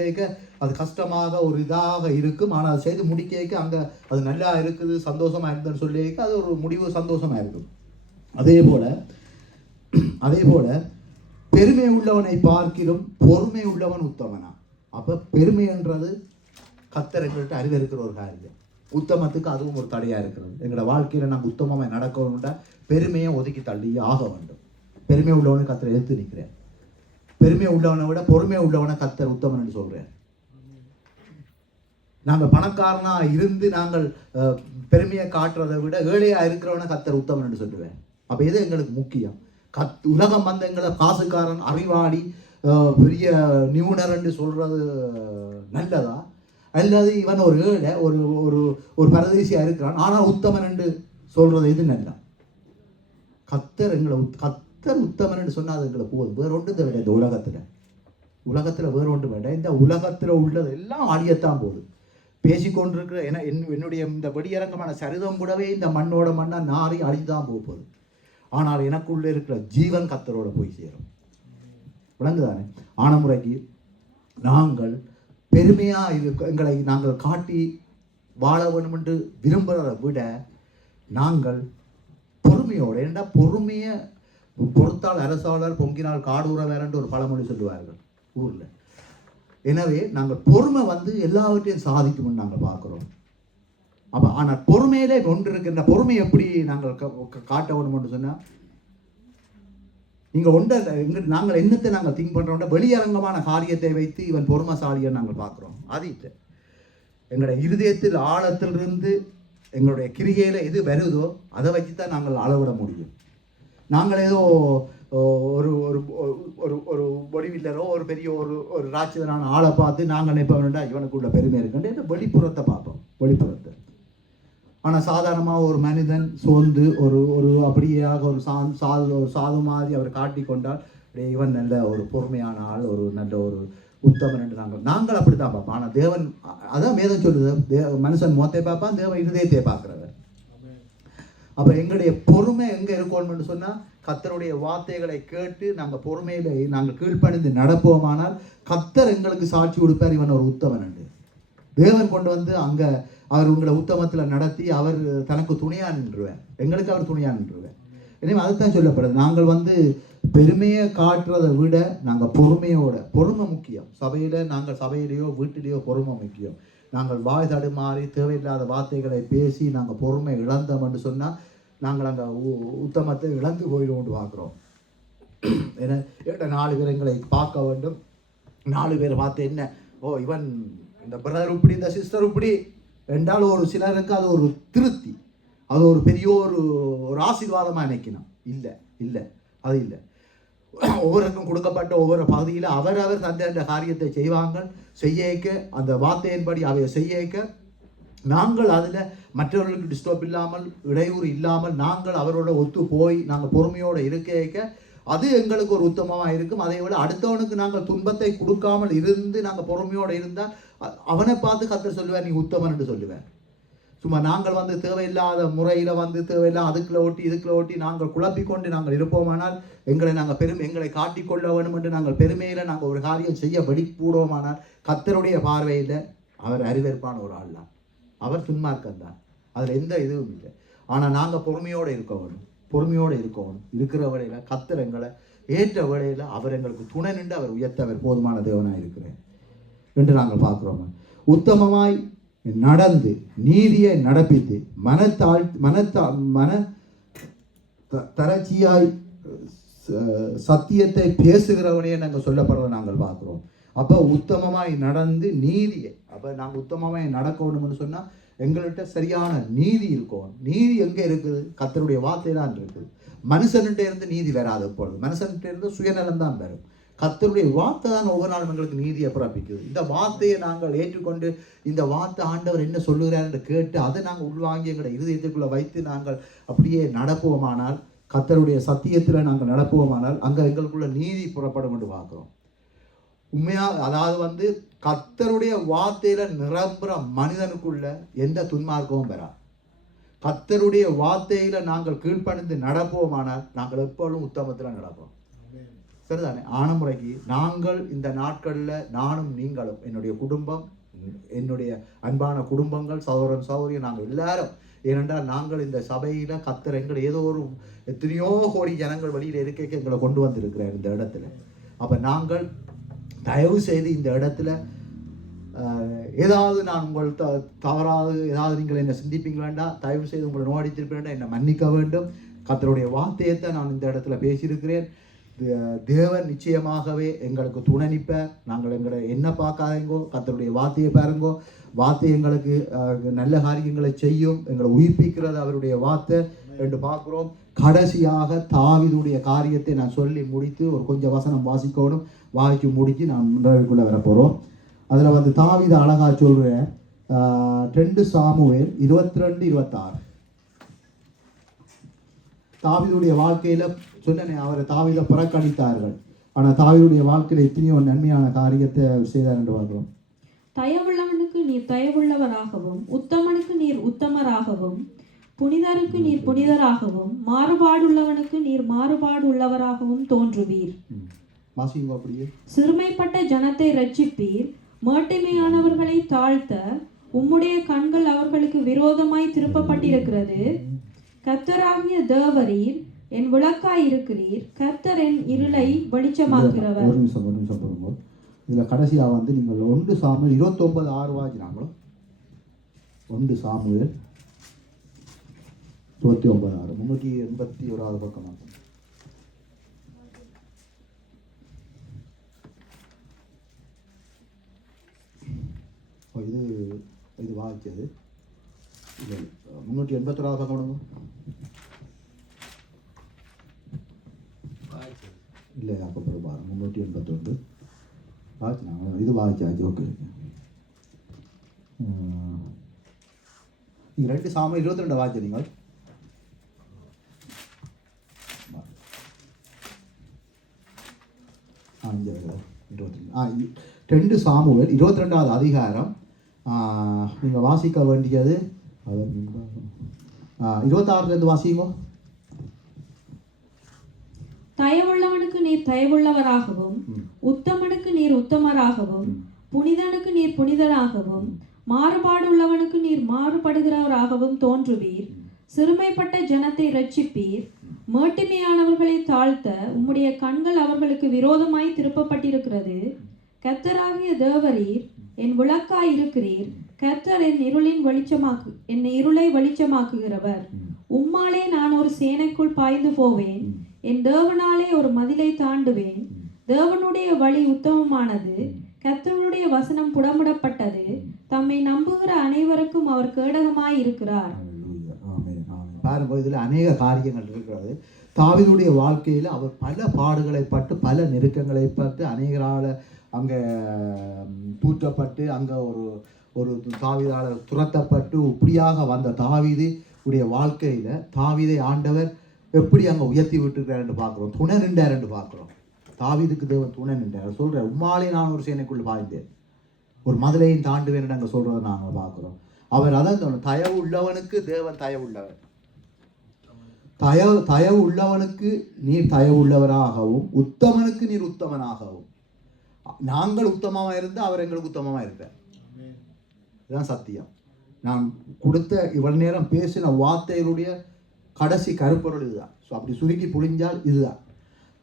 அது கஷ்டமாக ஒரு இதாக இருக்கும். ஆனால் அதை செய்து முடிக்க அங்கே அது நல்லா இருக்குது, சந்தோஷமாக இருந்ததுன்னு சொல்லி அது ஒரு முடிவு சந்தோஷமாக இருக்கும். அதே போல பெருமை உள்ளவனை பார்க்கிலும் பொறுமை உள்ளவன் உத்தமனா. அப்போ பெருமைன்றது கத்தரைங்கள்ட்ட அறிவு இருக்கிற ஒரு காரியம். உத்தமத்துக்கு அதுவும் ஒரு தடையாக இருக்கிறது. எங்களோட வாழ்க்கையில் நாங்கள் உத்தமமாக நடக்கணும்னா பெருமையை ஒதுக்கி தள்ளி ஆக வேண்டும். பெருமை உள்ளவனை கத்தரை எடுத்து நிற்கிறேன். பெருமை உள்ளவனை விட பொறுமை உள்ளவனை கத்தர் உத்தமன் என்று சொல்றேன். நாங்கள் பணக்காரனா இருந்து நாங்கள் பெருமையை காட்டுறதை விட ஏழையா இருக்கிறவனை கத்தர் உத்தமன் என்று சொல்லுவேன். அப்ப எது எங்களுக்கு முக்கியம்? உலகம் வந்த எங்களை காசுக்காரன், அறிவாளி, பெரிய நிபுணர் என்று சொல்றது நல்லதா, அல்லது இவன் ஒரு ஏழை, ஒரு பரதேசியா இருக்கிறான் ஆனால் உத்தமன் என்று சொல்றது எது நல்லா? கத்தர் உத்தமன் என்று சொன்னால் அது எங்களை போதும். வேற ஒன்று விட இந்த உலகத்தில் வேற ஒன்று வேண்டாம். இந்த உலகத்தில் உள்ளது எல்லாம் அழியத்தான் போகுது. பேசிக்கொண்டிருக்கிற என்னுடைய இந்த வெடியிறக்கமான சரிதம் கூடவே இந்த மண்ணோட மண்ணா நாரி அழிந்துதான் போகுது. ஆனால் எனக்குள்ள இருக்கிற ஜீவன் கத்தரோட போய் சேரும். விளங்குதானே? ஆனமுறைக்கு நாங்கள் பெருமையா எங்களை நாங்கள் காட்டி வாழ வேண்டும் என்று விரும்புகிறத விட நாங்கள் பொறுமையோடு, ஏன்னா பொறுமையை பொறுத்தால் அரசாளர் பொங்கினால் காடூர வேறன்று ஒரு பழமொழி சொல்லுவார்கள் ஊர்ல. எனவே நாங்கள் பொறுமை எல்லாவற்றையும் சாதிக்கும்னு நாங்கள் பார்க்கிறோம். அப்போ ஆனால் பொறுமையிலே ஒன்று இருக்கின்ற பொறுமை எப்படி நாங்கள் காட்ட வேணும்னு சொன்னால், நாங்கள் என்னத்தை நாங்கள் திங்க் பண்ணுறோம்னா வெளியரங்கமான காரியத்தை வைத்து இவன் பொறுமைசாலியை நாங்கள் பார்க்குறோம். அது இல்லை. எங்களுடைய இருதயத்தில் ஆழத்திலிருந்து எங்களுடைய கிரிகையில் எது வருதோ அதை வச்சு தான் நாங்கள் அளவிட முடியும். நாங்கள் ஏதோ ஒரு ஒரு ஒரு பொடிவில்லரோ ஒரு பெரிய ஒரு ராட்சதனான ஆளை பார்த்து நாங்கள் நினைப்போம்டா இவனுக்குள்ள பெருமை இருக்குன்னு வெளிப்புறத்தை பார்ப்போம். வெளிப்புறத்தை ஆனால் சாதாரணமாக ஒரு மனிதன் சோர்ந்து ஒரு ஒரு அப்படியாக ஒரு சாது மாதிரி அவர் காட்டி கொண்டால் இவன் நல்ல ஒரு பொறுமையான ஆள், ஒரு நல்ல ஒரு உத்தமன் என்று நாங்கள் அப்படி தான் பார்ப்போம். ஆனால் தேவன் அதான் வேதம் சொல்லுது, மனுஷன் முகத்தை பார்ப்பான், தேவன் இருதயத்தை பார்க்கிறவர். அப்போ எங்களுடைய பொறுமை எங்கே இருக்கணும்னு சொன்னால், கர்த்தருடைய வார்த்தைகளை கேட்டு நாங்கள் பொறுமையில் நாங்கள் கீழ்ப்பணிந்து நடப்போமானால் கர்த்தர் எங்களுக்கு சாட்சி கொடுப்பார், இவன் ஒரு உத்தமன் என்று. தேவன் கொண்டு வந்து அங்கே அவர் உங்களை உத்தமத்தில் நடத்தி அவர் தனக்கு துணையாக நின்றுவேன், எங்களுக்கு அவர் துணையாக நின்றுவேன். எனவே அதுதான் சொல்லப்படுது. நாங்கள் வந்து பெருமையை காட்டுறதை விட நாங்கள் பொறுமை முக்கியம். நாங்கள் சபையிலேயோ வீட்டிலேயோ பொறுமை முக்கியம். நாங்கள் வாய் தடுமாறி தேவையில்லாத வார்த்தைகளை பேசி நாங்கள் பொறுமை இழந்தோம் என்று சொன்னால் நாங்கள் அந்த உத்தமத்தை இழந்து போயிடுவோம் பார்க்குறோம். ஏன்னா 4 பேர் எங்களை பார்க்க வேண்டும், 4 பேர் பார்த்து என்ன, ஓ இவன் இந்த பிரதர் இப்படி, இந்த சிஸ்டர் இப்படி என்றால் ஒரு சிலருக்கு அது ஒரு திருப்தி, அது ஒரு பெரிய ஒரு ஆசீர்வாதமாக நினைக்கணும். இல்லை அது இல்லை. ஒவ்வொருக்கும் கொடுக்கப்பட்ட ஒவ்வொரு பகுதியில் அவரவர் தந்த காரியத்தை செய்யக்க அந்த வார்த்தையின்படி அவை செய்யக்க நாங்கள் அதில் மற்றவர்களுக்கு டிஸ்டர்ப் இல்லாமல் இடையூறு இல்லாமல் நாங்கள் அவரோட ஒத்து போய் நாங்கள் பொறுமையோடு இருக்க அது எங்களுக்கு ஒரு உத்தமமாக இருக்கும். அதை விட அடுத்தவனுக்கு நாங்கள் துன்பத்தை கொடுக்காமல் இருந்து நாங்கள் பொறுமையோடு இருந்தால் அவனை பார்த்து கர்த்தர் சொல்லுவார், நீ உத்தமன் என்று சொல்லுவார். சும்மா நாங்கள் வந்து தேவையில்லாத முறையில் வந்து தேவையில்லாத இதுக்குள்ள ஓட்டி நாங்கள் குழப்பிக்கொண்டு நாங்கள் இருப்போமானால் எங்களை காட்டிக்கொள்ள வேண்டும் என்று நாங்கள் பெருமையில் நாங்கள் ஒரு காரியம் செய்ய கூடுவோமானால் கர்த்தருடைய பார்வையில் அவர் அறிவேற்பான ஒரு ஆள் தான், அவர் துன்மார்க்கம் தான், அதில் எந்த இதுவும் இல்லை. ஆனால் நாங்கள் பொறுமையோடு இருக்கணும், இருக்கிற வேளையில் கர்த்தர் எங்களை ஏற்ற வேளையில் அவர் எங்களுக்கு துணை நின்று அவர் உயர்த்த அவர் போதுமான தேவனாக இருக்கிறேன் என்று நாங்கள் பார்க்குறோம். உத்தமமாய் நடந்து நீதியை நடப்பித்து தரட்சியாய் சத்தியத்தை பேசுகிறவனையே நாங்கள் சொல்லப்படுறதை நாங்கள் பார்க்குறோம். அப்போ உத்தமமாய் நடந்து நீதியை, அப்போ நாங்கள் உத்தமமாய் நடக்கணும்னு சொன்னால் எங்கள்கிட்ட சரியான நீதி இருக்கும். நீதி எங்கே இருக்குது? கர்த்தருடைய வார்த்தையில்தான் இருக்குது. மனுஷன்கிட்ட இருந்து நீதி வராது. எப்பொழுது மனுஷன்கிட்ட இருந்து சுயநலம் தான் வரும். கர்த்தருடைய வார்த்தை தான் ஒவ்வொரு நாளும் எங்களுக்கு நீதியை பிறப்பிக்குது. இந்த வார்த்தையை நாங்கள் ஏற்றுக்கொண்டு இந்த வார்த்தை ஆண்டவர் என்ன சொல்லுகிறார் என்று கேட்டு அதை நாங்கள் உள்வாங்கி எங்களை இருதயத்துக்குள்ளே வைத்து நாங்கள் அப்படியே நடப்போமானால், கர்த்தருடைய சத்தியத்தில் நாங்கள் நடப்போமானால் அங்கே எங்களுக்குள்ள நீதி புறப்படும் என்று பார்க்குறோம். உண்மையாக அதாவது வந்து கர்த்தருடைய வார்த்தையில் நிரம்புற மனிதனுக்குள்ள எந்த துன்மார்க்கமும் பெறா. கர்த்தருடைய வார்த்தையில் நாங்கள் கீழ்ப்பணிந்து நடப்போமானால் நாங்கள் எப்பொழுதும் உத்தமத்தில் நடப்போம். சரிதானே? ஆனமுறைக்கு நாங்கள் இந்த நாட்களில் நானும் நீங்களும் என்னுடைய குடும்பம், என்னுடைய அன்பான குடும்பங்கள், சகோதரன் நாங்கள் எல்லாரும், ஏனென்றால் நாங்கள் இந்த சபையில் கர்த்தர் எங்களை ஏதோ ஒரு எத்தனையோ கோடி ஜனங்கள் வழியில் இருக்க எங்களை கொண்டு வந்திருக்கிறார் இந்த இடத்துல. அப்போ நாங்கள் தயவு செய்து இந்த இடத்துல ஏதாவது நான் உங்கள் தவறாது ஏதாவது நீங்கள் என்னை சிந்திப்பீங்க வேண்டாம், தயவு செய்து உங்களை நோடித்திருக்க வேண்டாம், என்னை மன்னிக்க வேண்டும். கர்த்தருடைய வார்த்தையத்தை நான் இந்த இடத்துல பேசியிருக்கிறேன். தேவன் நிச்சயமாகவே எங்களுக்கு துணை நிற்பார். நாங்கள் எங்களை என்ன பார்க்காதீங்கோ, கர்த்தருடைய வார்த்தையை பாருங்கோ. வார்த்தை எங்களுக்கு நல்ல காரியங்களை செய்யும், எங்களை உயிர்ப்பிக்கிறது அவருடைய வார்த்தை என்று பார்க்குறோம். கடைசியாக தாவீதுடைய காரியத்தை நான் சொல்லி முடித்து ஒரு கொஞ்சம் வசனம் வாசிக்கணும், வாசித்து முடித்து நான் முன்னோருக்குள்ளே வரப்போகிறோம். அதில் வந்து தாவீது அழகாக சொல்கிறேன். 2 சாமுவேல் 22-26. தாவீதுடைய வாழ்க்கையில் சொன்னனே, அவரை தாவீதை புறக்கணித்தார்கள். ஆனால் தாவீதுடைய வாழ்க்கையில் எத்தனையோ நன்மையான காரியத்தை செய்தார் என்று பார்க்கிறோம். தயவுள்ளவனுக்கு நீர் தயவுள்ளவராகவும், உத்தமனுக்கு நீர் உத்தமராகவும், புனிதருக்கு நீர் புனிதராகவும், மாறுபாடுள்ளவனுக்கு நீர் மாறுபாடு உள்ளவராகவும் தோன்றுவீர். சிறுமைப்பட்ட ஜனத்தை ரட்சிப்பீர், மேட்டிமையானவர்களை தாழ்த்த உம்முடைய கண்கள் அவர்களுக்கு விரோதமாய் திருப்பப்பட்டிருக்கிறது. கர்த்தராகிய தேவரீர் என் விளக்காய் இருக்கிறீர், கர்த்தர் என் இருளை வெளிச்சமாக்குகிறவர். ஒரு நிமிஷம் போடுங்க. இதில் கடைசியாக வந்து நீங்கள் 1 சாமுவேல் 29:6 வாங்கினாங்களோ, 1 சாமுவேல் 29:6 381 பக்கம். இது வாய்ச்சது 381 பக்கம் இல்லை, அப்போ பாருங்க 381 வாய்ச்சினாங்க. இது வாய்ச்சாச்சு. ஓகே, நீங்கள் 2 சாமுவேல் 22 வாசி நீங்கள். இங்கே 2 சாமுவேல் 22வது அதிகாரம். நீங்கள் வாசிக்க வேண்டியது 26 வாசிங்க. தயவுள்ளவனுக்கு நீர் தயவுள்ளவராகவும் உத்தமனுக்கு நீர் உத்தமராகவும் புனிதனுக்கு நீர் புனிதராகவும் மாறுபாடுள்ளவனுக்கு நீர் மாறுபடுகிறவராகவும் தோன்றுவீர். சிறுமைப்பட்ட ஜனத்தை இரட்சிப்பீர். மேட்டிமையானவர்களை தாழ்த்த உம்முடைய கண்கள் அவர்களுக்கு விரோதமாய் திருப்பப்பட்டிருக்கிறது. கர்த்தராகிய தேவரீர் என் விளக்காய் இருக்கிறீர். கர்த்தர் என் இருளை வெளிச்சமாக்குகிறவர். உம்மாலே நான் ஒரு சேனைக்குள் பாய்ந்து போவேன். என் தேவனாலே ஒரு மதிலை தாண்டுவேன். தேவனுடைய வழி உத்தமமானது. கர்த்தருடைய வசனம் புடமிடப்பட்டது. தம்மை நம்புகிற அனைவருக்கும் அவர் கேடகமாய் இருக்கிறார். பாருங்க, இதில் அநேக காரியங்கள் இருக்கிறது. தாவீதுடைய வாழ்க்கையில் அவர் பல பாடுகளை பட்டு பல நெருக்கங்களை பட்டு அநேகரால் அங்கே தூற்றப்பட்டு அங்கே ஒரு தாவீதால் துரத்தப்பட்டு இப்படியாக வந்த தாவீது உடைய வாழ்க்கையில் தாவீதை ஆண்டவர் எப்படி அங்கே உயர்த்தி விட்டுருக்கிறார் என்று பார்க்குறோம். துணை நின்றார் என்று பார்க்குறோம். தாவீதுக்கு தேவன் துணை நின்றார். சொல்கிறார், உம்மாலே நான் ஒரு சேனைக்குள் பாய்ந்தேன், ஒரு மதுரையும் தாண்டுவேன் என்று அங்கே சொல்கிறத நாங்கள் பார்க்குறோம். அவர் அதான் சொன்ன, தயவு உள்ளவனுக்கு தேவன் தயவு உள்ளவர். தயவு உள்ளவனுக்கு நீர் தயவு உள்ளவராகவும் உத்தமனுக்கு நீர் உத்தமனாகவும். நாங்கள் உத்தமமாக இருந்தால் அவர் எங்களுக்கு உத்தமமாக இருப்பார். இதுதான் சத்தியம். நான் கொடுத்த இவ்வளவு நேரம் பேசின வார்த்தைகளுடைய கடைசி கருப்பொருள் இதுதான். ஸோ அப்படி சுருக்கி புரிஞ்சால் இதுதான்.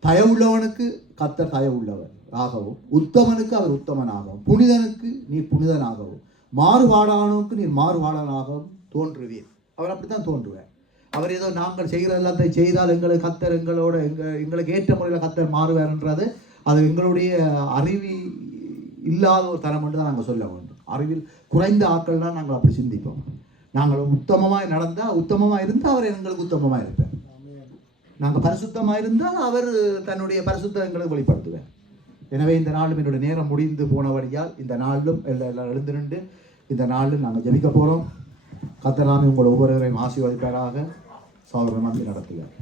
தயவுள்ளவனுக்கு கர்த்தர் தயவுள்ளவர் ஆகவும், உத்தமனுக்கு அவர் உத்தமனாகவும், புனிதனுக்கு நீர் புனிதனாகவும், மாறுபாடானவனுக்கு நீர் மாறுபாடானாகவும் தோன்றுவீர். அவர் அப்படித்தான் தோன்றுவார். அவர் ஏதோ நாங்கள் செய்கிற எல்லாத்தையும் செய்தால் எங்களுக்கு கர்த்தர் எங்களுக்கு ஏற்ற முறையில் கர்த்தர் மாறுவார்ன்றது அது எங்களுடைய அறிவி இல்லாத ஒரு தரம் என்று தான் நாங்கள் சொல்ல வேண்டும். அறிவில் குறைந்த ஆட்கள் தான் நாங்கள் அப்படி சிந்திப்போம். நாங்கள் உத்தமமாக நடந்தால், உத்தமமாக இருந்தால் அவர் எங்களுக்கு உத்தமமாக இருப்பார். நாங்கள் பரிசுத்தமாக இருந்தால் அவர் தன்னுடைய பரிசுத்தம் எங்களுக்கு வெளிப்படுத்துவார். எனவே இந்த நாளும் என்னுடைய நேரம் முடிந்து போனபடியால் இந்த நாளிலும் எல்லாம் எழுந்து நின்று இந்த நாளிலும் நாங்கள் ஜெபிக்க போகிறோம். கர்த்தர் உங்களை ஒவ்வொருவரையும் ஆசீர்வதிப்பாராக. சகோதரன் நடத்துகிறார்.